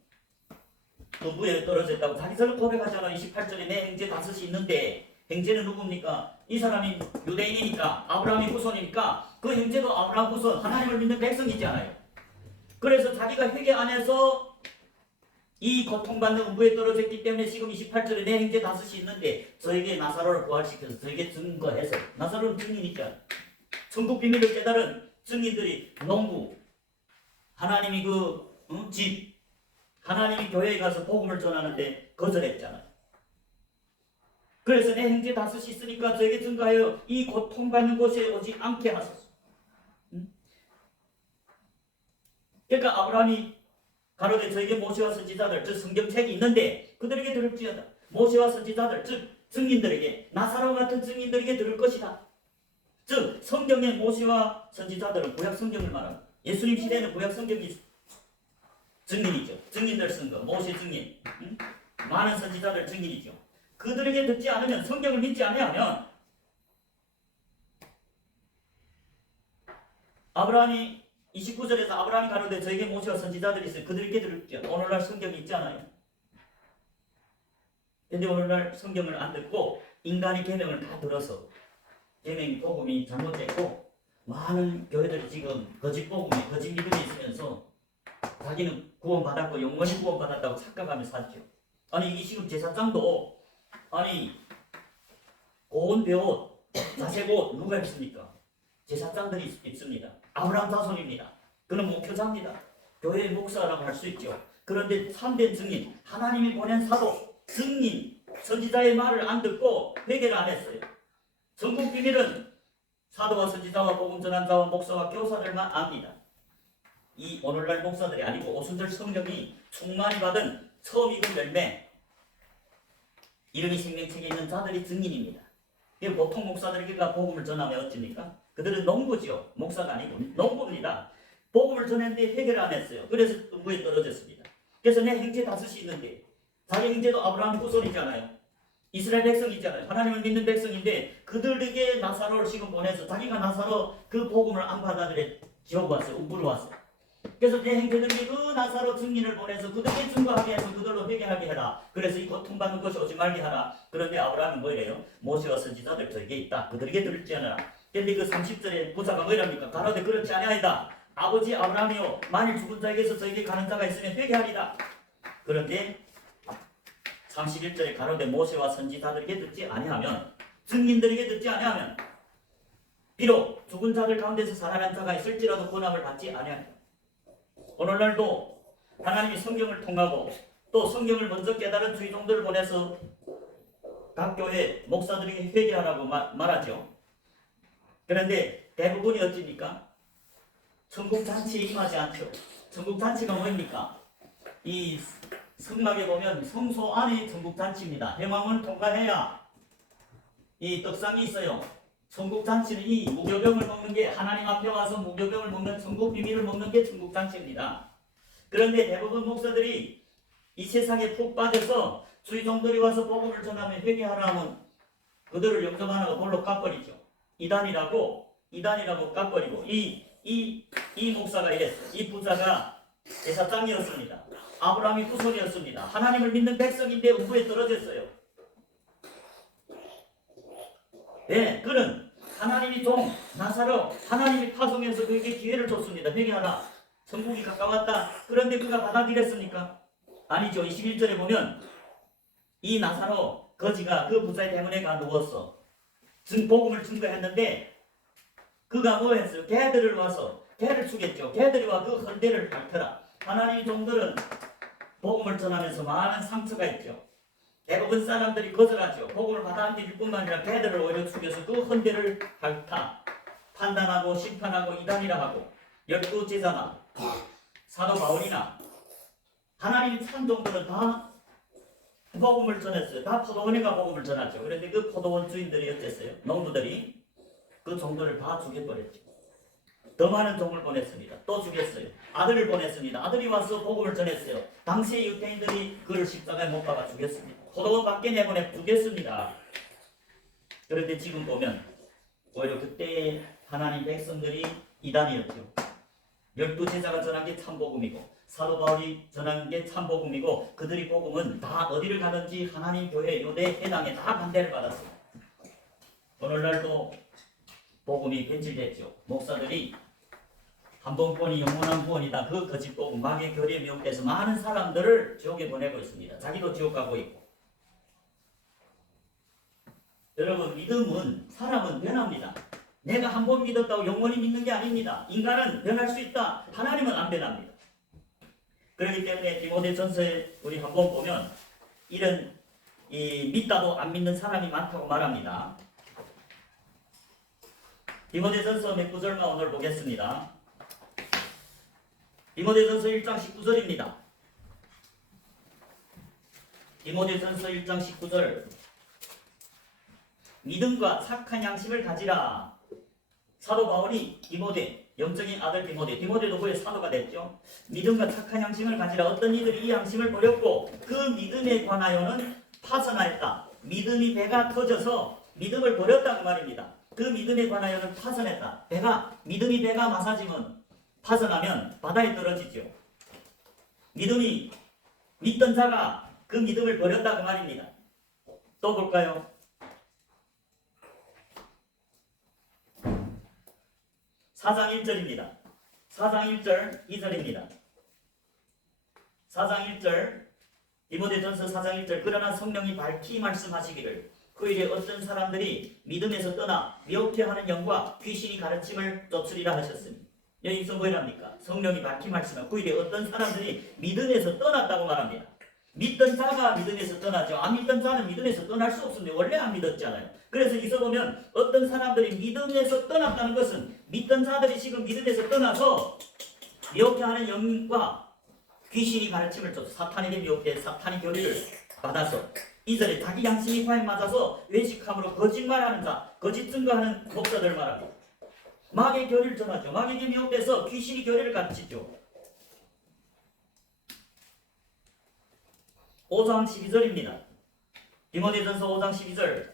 음부에 떨어졌다고 자기서는 고백하잖아. 28절에 내 형제 다섯이 있는데, 형제는 누굽니까? 이 사람이 유대인이니까 아브라함의 후손이니까 그 형제도 아브라함 후손 하나님을 믿는 백성이지 않아요. 그래서 자기가 회개 안 해서 이 고통받는 음부에 떨어졌기 때문에 지금 28절에 내 형제 다섯이 있는데 저에게 나사로를 부활시켜서 저에게 증거해서. 나사로는 증인이니까 천국 비밀을 깨달은 증인들이 농부, 하나님이 집, 하나님이 교회에 가서 복음을 전하는데 거절했잖아요. 그래서 내 형제 다섯이 있으니까 저에게 증거하여 이 고통받는 곳에 오지 않게 하소서. 그러니까 아브라함이 가로되 저에게 모세와 선지자들, 즉 성경책이 있는데 그들에게 들을지어다. 모세와 선지자들, 즉 증인들에게, 나사로 같은 증인들에게 들을 것이다. 즉 성경의 모세와 선지자들은 구약 성경을 말합니다. 예수님 시대에는 구약 성경이 증인이죠. 증인들 쓴 거, 모세 증인, 많은 선지자들 증인이죠. 그들에게 듣지 않으면, 성경을 믿지 아니하면 아브라함이 29절에서 아브라함이 가로되 저에게 모세와 선지자들이 있어요. 그들에게 들을지어. 오늘날 성경이 있지 않아요? 근데 오늘날 성경을 안 듣고 인간의 계명을 다 들어서 계명이 복음이 잘못됐고 많은 교회들이 지금 거짓 복음에 거짓 믿음에 있으면서 자기는 구원받았고 영원히 구원받았다고 착각하며 살죠. 아니 이게 지금 제사장도 아니 고운 베옷, 자색 옷 누가 입습니까? 제사장들이 입습니다. 아브라함 자손입니다. 그는 목표자입니다. 교회의 목사라고 할 수 있죠. 그런데 참된 증인, 하나님이 보낸 사도, 증인, 선지자의 말을 안 듣고 회개를 안 했어요. 천국 비밀은 사도와 선지자와 복음 전한 자와 목사와 교사들만 압니다. 이 오늘날 목사들이 아니고 오순절 성령이 충만히 받은 처음 익은 열매, 이름이 생명책에 있는 자들이 증인입니다. 보통 목사들에게가 복음을 전하면 어찌입니까? 그들은 농부죠. 목사가 아니고 농부입니다. 복음을 전했는데 해결 안 했어요. 그래서 음부에 떨어졌습니다. 그래서 내 형제 다섯이 있는데 자기 형제도 아브라함 후손이잖아요. 이스라엘 백성이잖아요. 하나님을 믿는 백성인데 그들에게 나사로를 지금 보내서 자기가 나사로 그 복음을 안 받아들여 지옥 왔어요. 우부로 왔어요. 그래서 내 형제들에게 그 나사로 증인을 보내서 그들에게 증거하게 해서 그들로 회개하게 해라. 그래서 이 고통받는 것이 오지 말게 하라. 그런데 아브라함은 뭐래요? 모세와 선지자들 저에게 있다. 그들에게 들을지어라. 그런데 그 30절에 부사가 뭐랍니까? 가로되 그렇지 아니하이다. 아버지 아브라함이요 만일 죽은 자에게서 저에게 가는 자가 있으면 회개하리라. 그런데 31절에 가로되 모세와 선지자들에게 듣지 아니하면 증인들에게 듣지 아니하면 비록 죽은 자들 가운데서 살아난 자가 있을지라도 권함을 받지 아니하리라. 오늘날도 하나님이 성경을 통하고 또 성경을 먼저 깨달은 주의종들을 보내서 각 교회 목사들에게 회개하라고 말하죠. 그런데 대부분이 어찌입니까? 천국잔치에 임하지 않죠. 천국잔치가 뭐입니까? 이 성막에 보면 성소 안에 천국잔치입니다. 회망을 통과해야 이 떡상이 있어요. 천국잔치는 이 무교병을 먹는 게 하나님 앞에 와서 무교병을 먹는 천국 비밀을 먹는 게 천국잔치입니다. 그런데 대부분 목사들이 이 세상에 푹 빠져서 주의종들이 와서 복음을 전하면 회개하라 하면 그들을 영접 안 하고 돌로 깎버리죠. 이단이라고 깎버리고 이 목사가 이랬어요. 이 부자가 제사장이었습니다. 아브라함이 후손이었습니다. 하나님을 믿는 백성인데 우부에 떨어졌어요. 네, 그는 하나님이 종 나사로 하나님이 파송해서 그에게 기회를 줬습니다. 회개하라. 천국이 가까웠다. 그런데 그가 받아들였습니까? 아니죠. 21절에 보면 이 나사로 거지가 그 부자의 대문에 가 누웠어. 복음을 증거했는데 그가 뭐 했어요? 개들을 와서 개를 죽였죠. 개들이 와 그 헌대를 핥더라. 하나님의 종들은 복음을 전하면서 많은 상처가 있죠. 대부분 사람들이 거절하죠. 복음을 받아들일 뿐만 아니라 개들을 오히려 죽여서 그 헌대를 핥아 판단하고 심판하고 이단이라 하고 12제자나 사도 바울이나 하나님 찬종들은 다 복음을 전했어요. 다 포도원에가 복음을 전하죠. 그런데 그 포도원 주인들이 어땠어요? 농부들이 그 종들을 다 죽여버렸죠. 더 많은 종을 보냈습니다. 또 죽였어요. 아들을 보냈습니다. 아들이 와서 복음을 전했어요. 당시의 유대인들이 그를 십자가에 못 박아 죽였습니다. 포도원 밖에 내보내 죽였습니다. 그런데 지금 보면 오히려 그때 하나님 백성들이 이단이었죠. 12제자가 전한 게 참복음이고 사도 바울이 전한 게 참복음이고 그들이 복음은 다 어디를 가든지 하나님 교회 요대 해당에 다 반대를 받았습니다. 오늘날도 복음이 변질됐죠. 목사들이 한번권이 영원한 구원이다. 그 거짓 복음 마귀의 교리에 미혹돼서 많은 사람들을 지옥에 보내고 있습니다. 자기도 지옥 가고 있고. 여러분 믿음은 사람은 변합니다. 내가 한 번 믿었다고 영원히 믿는 게 아닙니다. 인간은 변할 수 있다. 하나님은 안 변합니다. 그렇기 때문에 디모데전서에 우리 한번 보면 이런 믿다도 안 믿는 사람이 많다고 말합니다. 디모데전서 몇 구절만 오늘 보겠습니다. 디모데전서 1장 19절입니다. 디모데전서 1장 19절 믿음과 착한 양심을 가지라. 사도 바울이 디모데, 영적인 아들 디모데도 후에 사도가 됐죠. 믿음과 착한 양심을 가지라. 어떤 이들이 이 양심을 버렸고 그 믿음에 관하여는 파선하였다. 믿음이 배가 터져서 믿음을 버렸다고 말입니다. 그 믿음에 관하여는 파선했다. 믿음이 배가 마사지면 파선하면 바다에 떨어지죠. 믿던 자가 그 믿음을 버렸다고 말입니다. 또 볼까요? 4장 1절입니다. 4장 1절 2절입니다. 4장 1절 디모데전서 4장 1절 그러나 성령이 밝히 말씀하시기를 그 일에 어떤 사람들이 믿음에서 떠나 미혹해하는 영과 귀신이 가르침을 쫓으리라 하셨습니다. 여기서 뭐랍니까? 성령이 밝히 말씀하고 그 일에 어떤 사람들이 믿음에서 떠났다고 말합니다. 믿던 자가 믿음에서 떠나죠. 안 믿던 자는 믿음에서 떠날 수 없습니다. 원래 안 믿었잖아요. 그래서 여기서 보면 어떤 사람들이 믿음에서 떠났다는 것은 믿던 자들이 지금 믿음에서 떠나서 미혹해하는 영과 귀신이 가르침을 쫓아 사탄에게 미혹돼 사탄의 교리를 받아서 이절에 자기 양심이 과에 맞아서 외식함으로 거짓말하는 자, 거짓 증거하는 목사들 말합니다. 마귀의 교리를 전하죠. 마귀에게 미혹돼서 귀신이 교리를 가르치죠. 5장 12절입니다. 디모데전서 5장 12절.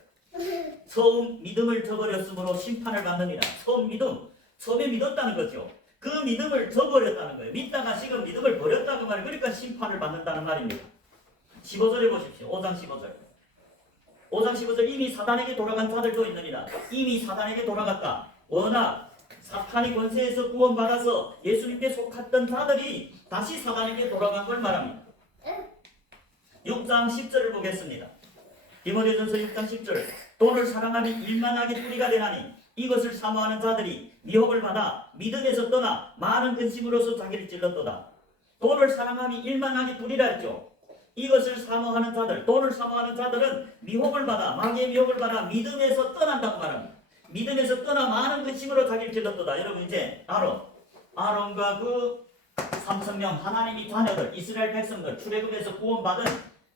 처음 믿음을 저버렸으므로 심판을 받느니라. 처음 믿음. 처음에 믿었다는 거죠. 그 믿음을 저버렸다는 거예요. 믿다가 지금 믿음을 버렸다고 말이에요. 그러니까 심판을 받는다는 말입니다. 15절에 보십시오. 5장 15절. 5장 15절. 이미 사단에게 돌아간 자들도 있느니라. 이미 사단에게 돌아갔다. 워낙 사탄의 권세에서 구원받아서 예수님께 속았던 자들이 다시 사단에게 돌아간 걸 말합니다. 6장 10절을 보겠습니다. 디모데전서 6장 10절. 돈을 사랑하니 일만하게 뿌리가 되나니 이것을 사모하는 자들이 미혹을 받아 믿음에서 떠나 많은 근심으로서 자기를 찔렀도다. 돈을 사랑하니 일만하게 뿌리라 했죠. 이것을 사모하는 자들, 돈을 사모하는 자들은 미혹을 받아, 마귀의 미혹을 받아 믿음에서 떠난다고 말합니다. 믿음에서 떠나 많은 근심으로 자기를 찔렀도다. 여러분 이제 아론과 그 3,000명 하나님이 자녀들, 이스라엘 백성들 출애굽에서 구원받은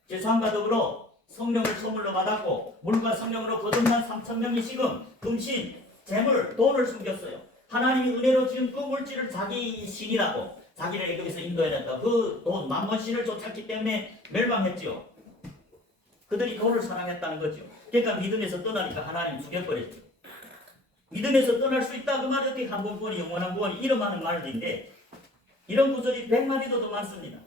제사함과 더불어 성령을 선물로 받았고 물과 성령으로 거듭난 3,000명이 지금 금신, 재물, 돈을 숨겼어요. 하나님이 은혜로 지금 그 물질을 자기 신이라고 자기를 애굽에서 인도해냈다. 그 돈, 만몬신을 쫓았기 때문에 멸망했지요. 그들이 돈을 사랑했다는 거죠. 그러니까 믿음에서 떠나니까 하나님 죽여버렸죠. 믿음에서 떠날 수 있다. 그 말이 어떻게 한번 구원이 영원한 구원이 이름하는 말인데 이런 구절이 100마디도 더 많습니다.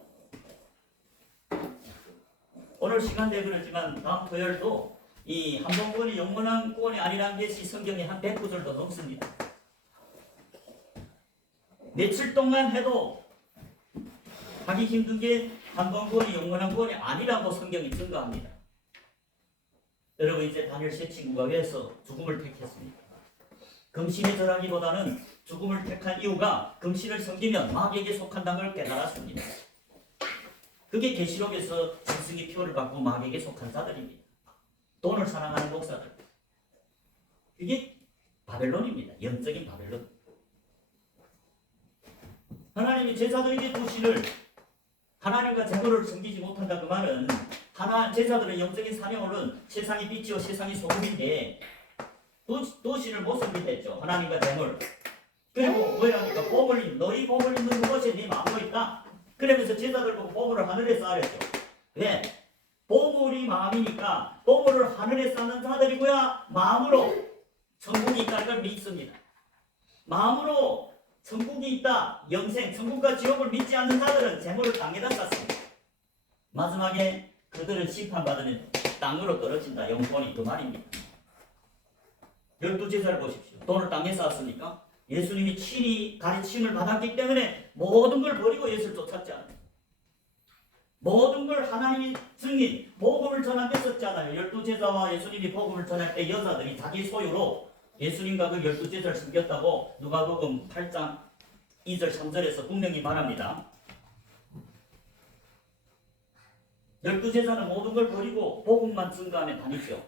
오늘 시간 내에 그렇지만 다음 토요일도 이 한번 구원이 영원한 구원이 아니라는 것이 성경에 한 100구절도 넘습니다. 며칠 동안 해도 하기 힘든 게 한번 구원이 영원한 구원이 아니라고 성경이 증거합니다. 여러분 이제 다니엘 세 친구가 왜서 죽음을 택했습니까? 금신에 절하기보다는 죽음을 택한 이유가 금신을 섬기면 마귀에게 속한다는 걸 깨달았습니다. 그게 계시록에서 짐승의 표를 받고 마귀에게 속한 자들입니다. 돈을 사랑하는 목사들. 그게 바벨론입니다. 영적인 바벨론. 하나님이 제자들에게 주시를 하나님과 재물을 섬기지 못한다. 그 말은 제자들은 영적인 사명으로는 세상의 빛이요 세상의 소금인데 도시를 못 섬긴다 했죠. 하나님과 재물. 그리고 뭐라니까 보물, 너희 보물 있는 그곳에 네 마음도 있다. 그러면서 제자들 보고 보물을 하늘에 쌓았죠. 왜? 보물이 마음이니까 보물을 하늘에 쌓는 자들이고야 마음으로 천국이 있다는 걸 믿습니다. 마음으로 천국이 있다, 영생, 천국과 지옥을 믿지 않는 자들은 재물을 땅에다 쌓습니다. 마지막에 그들은 심판받으면 땅으로 떨어진다. 영혼이 그 말입니다. 12제자를 보십시오. 돈을 땅에 쌓았으니까 예수님이 친히 가르침을 받았기 때문에 모든 걸 버리고 예수를 쫓았지 않아요. 모든 걸 하나님이 증인, 복음을 전할 때 썼잖아요. 12제자와 예수님이 복음을 전할 때 여자들이 자기 소유로 예수님과 그 12제자를 숨겼다고 누가복음 8장 2절 3절에서 분명히 말합니다. 12제자는 모든 걸 버리고 복음만 증거하며 다니죠.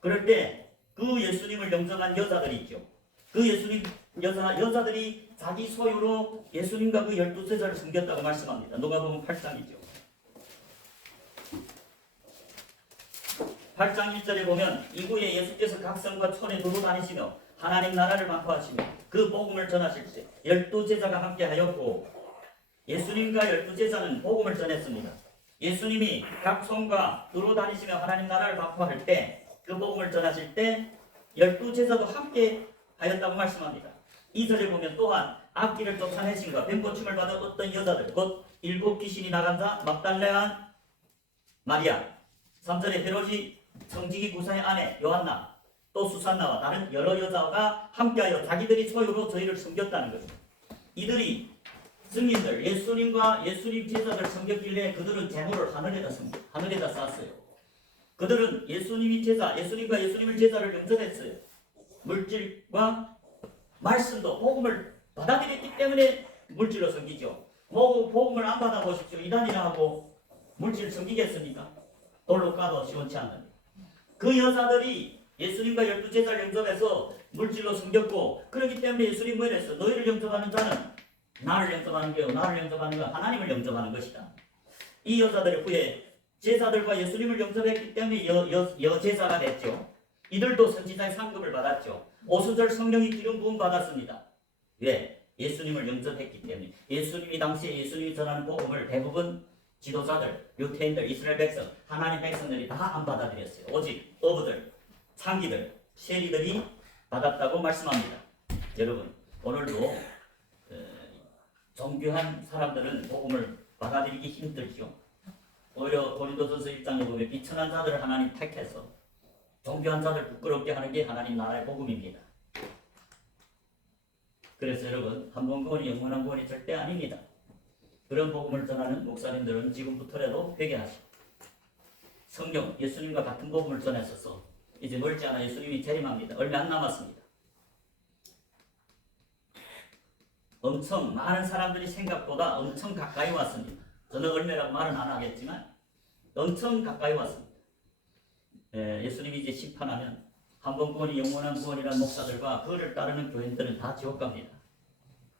그럴 때 그 예수님을 영접한 여자들이 있죠. 그 예수님 여자들이 자기 소유로 예수님과 그 12제자를 숨겼다고 말씀합니다. 누가복음 8장이죠. 8장 1절에 보면 이후에 예수께서 각 성과 촌에 두루 다니시며 하나님 나라를 선포하시며 그 복음을 전하실 때 12제자가 함께하였고 예수님과 12제자는 복음을 전했습니다. 예수님이 각 성과 두루 다니시며 하나님 나라를 선포할 때 그 복음을 전하실 때 12제자도 함께 하였다고 말씀합니다. 2절에 보면 또한 악기를 쫓아내신과 뱀고침을 받은 어떤 여자들 곧 7 귀신이 나간 자 막달레한 마리아 3절에 헤롯이 청지기 구사의 아내 요한나 또 수산나와 다른 여러 여자가 함께하여 자기들이 소유로 저희를 섬겼다는 것입니다. 이들이 증인들 예수님과 예수님 제자들 섬겼길래 그들은 재물을 하늘에다 쌓았어요. 그들은 예수님과 예수님을 제자를 영접했어요. 물질과 말씀도 복음을 받아들였기 때문에 물질로 섬기죠. 복음을 안 받아보십시오. 이단이라 하고 물질을 섬기겠습니까? 돌로 까도 시원치 않는데. 그 여자들이 예수님과 12제자를 영접해서 물질로 섬겼고 그렇기 때문에 예수님이 뭐랬어? 너희를 영접하는 자는 나를 영접하는 거요. 나를 영접하는 건 하나님을 영접하는 것이다. 이 여자들의 후에 제자들과 예수님을 영접했기 때문에 여제자가 됐죠. 이들도 선지자의 상급을 받았죠. 오순절 성령이 기름 부음 받았습니다. 왜? 예수님을 영접했기 때문에. 예수님이 당시에 예수님이 전하는 복음을 대부분 지도자들, 유태인들, 이스라엘 백성, 하나님 백성들이 다 안 받아들였어요. 오직 어부들, 창기들, 세리들이 받았다고 말씀합니다. 여러분, 오늘도 정교한 사람들은 복음을 받아들이기 힘들죠. 오히려 고린도전서 1장에 보면 비천한 자들을 하나님 택해서 정교한 자들 부끄럽게 하는 게 하나님 나라의 복음입니다. 그래서 여러분, 한 번 구원이 영원한 구원이 절대 아닙니다. 그런 복음을 전하는 목사님들은 지금부터라도 회개하시고 성령, 예수님과 같은 복음을 전했어서 이제 멀지 않아 예수님이 재림합니다. 얼마 안 남았습니다. 엄청 많은 사람들이 생각보다 엄청 가까이 왔습니다. 저는 얼마라고 말은 안 하겠지만 엄청 가까이 왔습니다. 예수님이 이제 심판하면 한 번 구원이 영원한 구원이라는 목사들과 그를 따르는 교인들은 다 지옥 갑니다.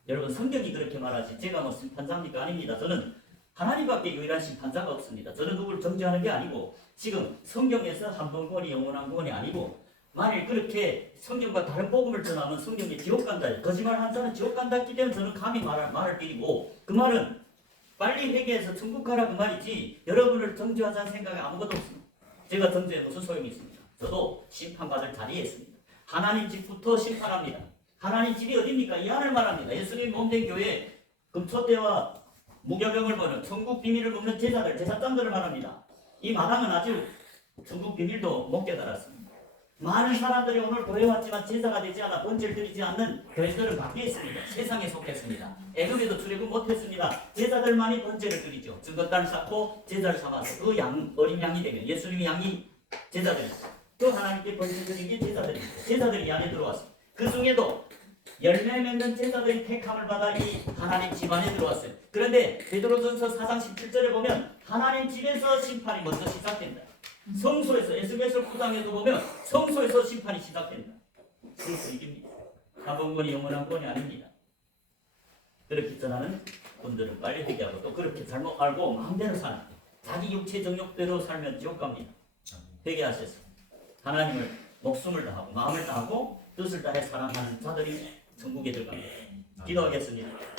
여러분, 성경이 그렇게 말하지 제가 뭐 심판자입니까? 아닙니다. 저는 하나님밖에 유일한 심판자가 없습니다. 저는 누구를 정죄하는 게 아니고 지금 성경에서 한 번 구원이 영원한 구원이 아니고 만일 그렇게 성경과 다른 복음을 전하면 성경이 지옥 간다, 거짓말한 자는 지옥 간다 했기 때문에 저는 감히 말을 드리고 그 말은 빨리 회개해서 천국 가라 그 말이지 여러분을 정죄하자는 생각이 아무것도 없습니다. 제가 정죄에 무슨 소용이 있습니다. 저도 심판받을 자리에 있습니다. 하나님 집부터 심판합니다. 하나님 집이 어디입니까? 이 안을 말합니다. 예수님 몸된 교회 금초대와 무교병을 보는 천국 비밀을 먹는 제자들, 제사장들을 말합니다. 이 마당은 아주 천국 비밀도 못 깨달았습니다. 많은 사람들이 오늘 교회 왔지만 제사가 되지 않아 번제를 드리지 않는 교회들은 밖에 있습니다. 세상에 속했습니다. 애굽에도 출애굽 못했습니다. 제자들만이 번제를 드리죠. 증거단을 쌓고 제자를 삼아서 그 어린 양이 되면 예수님이 양이 제자들이고 또 하나님께 번제 드린 게 제자들이고 제자들이 이 안에 들어왔습니다. 그 중에도 열매 맺는 제자들이 택함을 받아 이 하나님 집안에 들어왔어요. 그런데 베드로전서 4장 17절에 보면 하나님 집에서 심판이 먼저 시작된다. 성소에서 에스베소 구당에도 보면 성소에서 심판이 시작된다. 그래서 이깁니다. 한번권이 영원한 권이 아닙니다. 그렇게 전하는 분들은 빨리 회개하고 또 그렇게 잘못 알고 마음대로 사는 자기 육체 정욕대로 살면 지옥 갑니다. 회개하셔서 하나님을 목숨을 다하고 마음을 다하고 뜻을 다해 사랑하는 자들이 천국에 들어갑니다. 기도하겠습니다.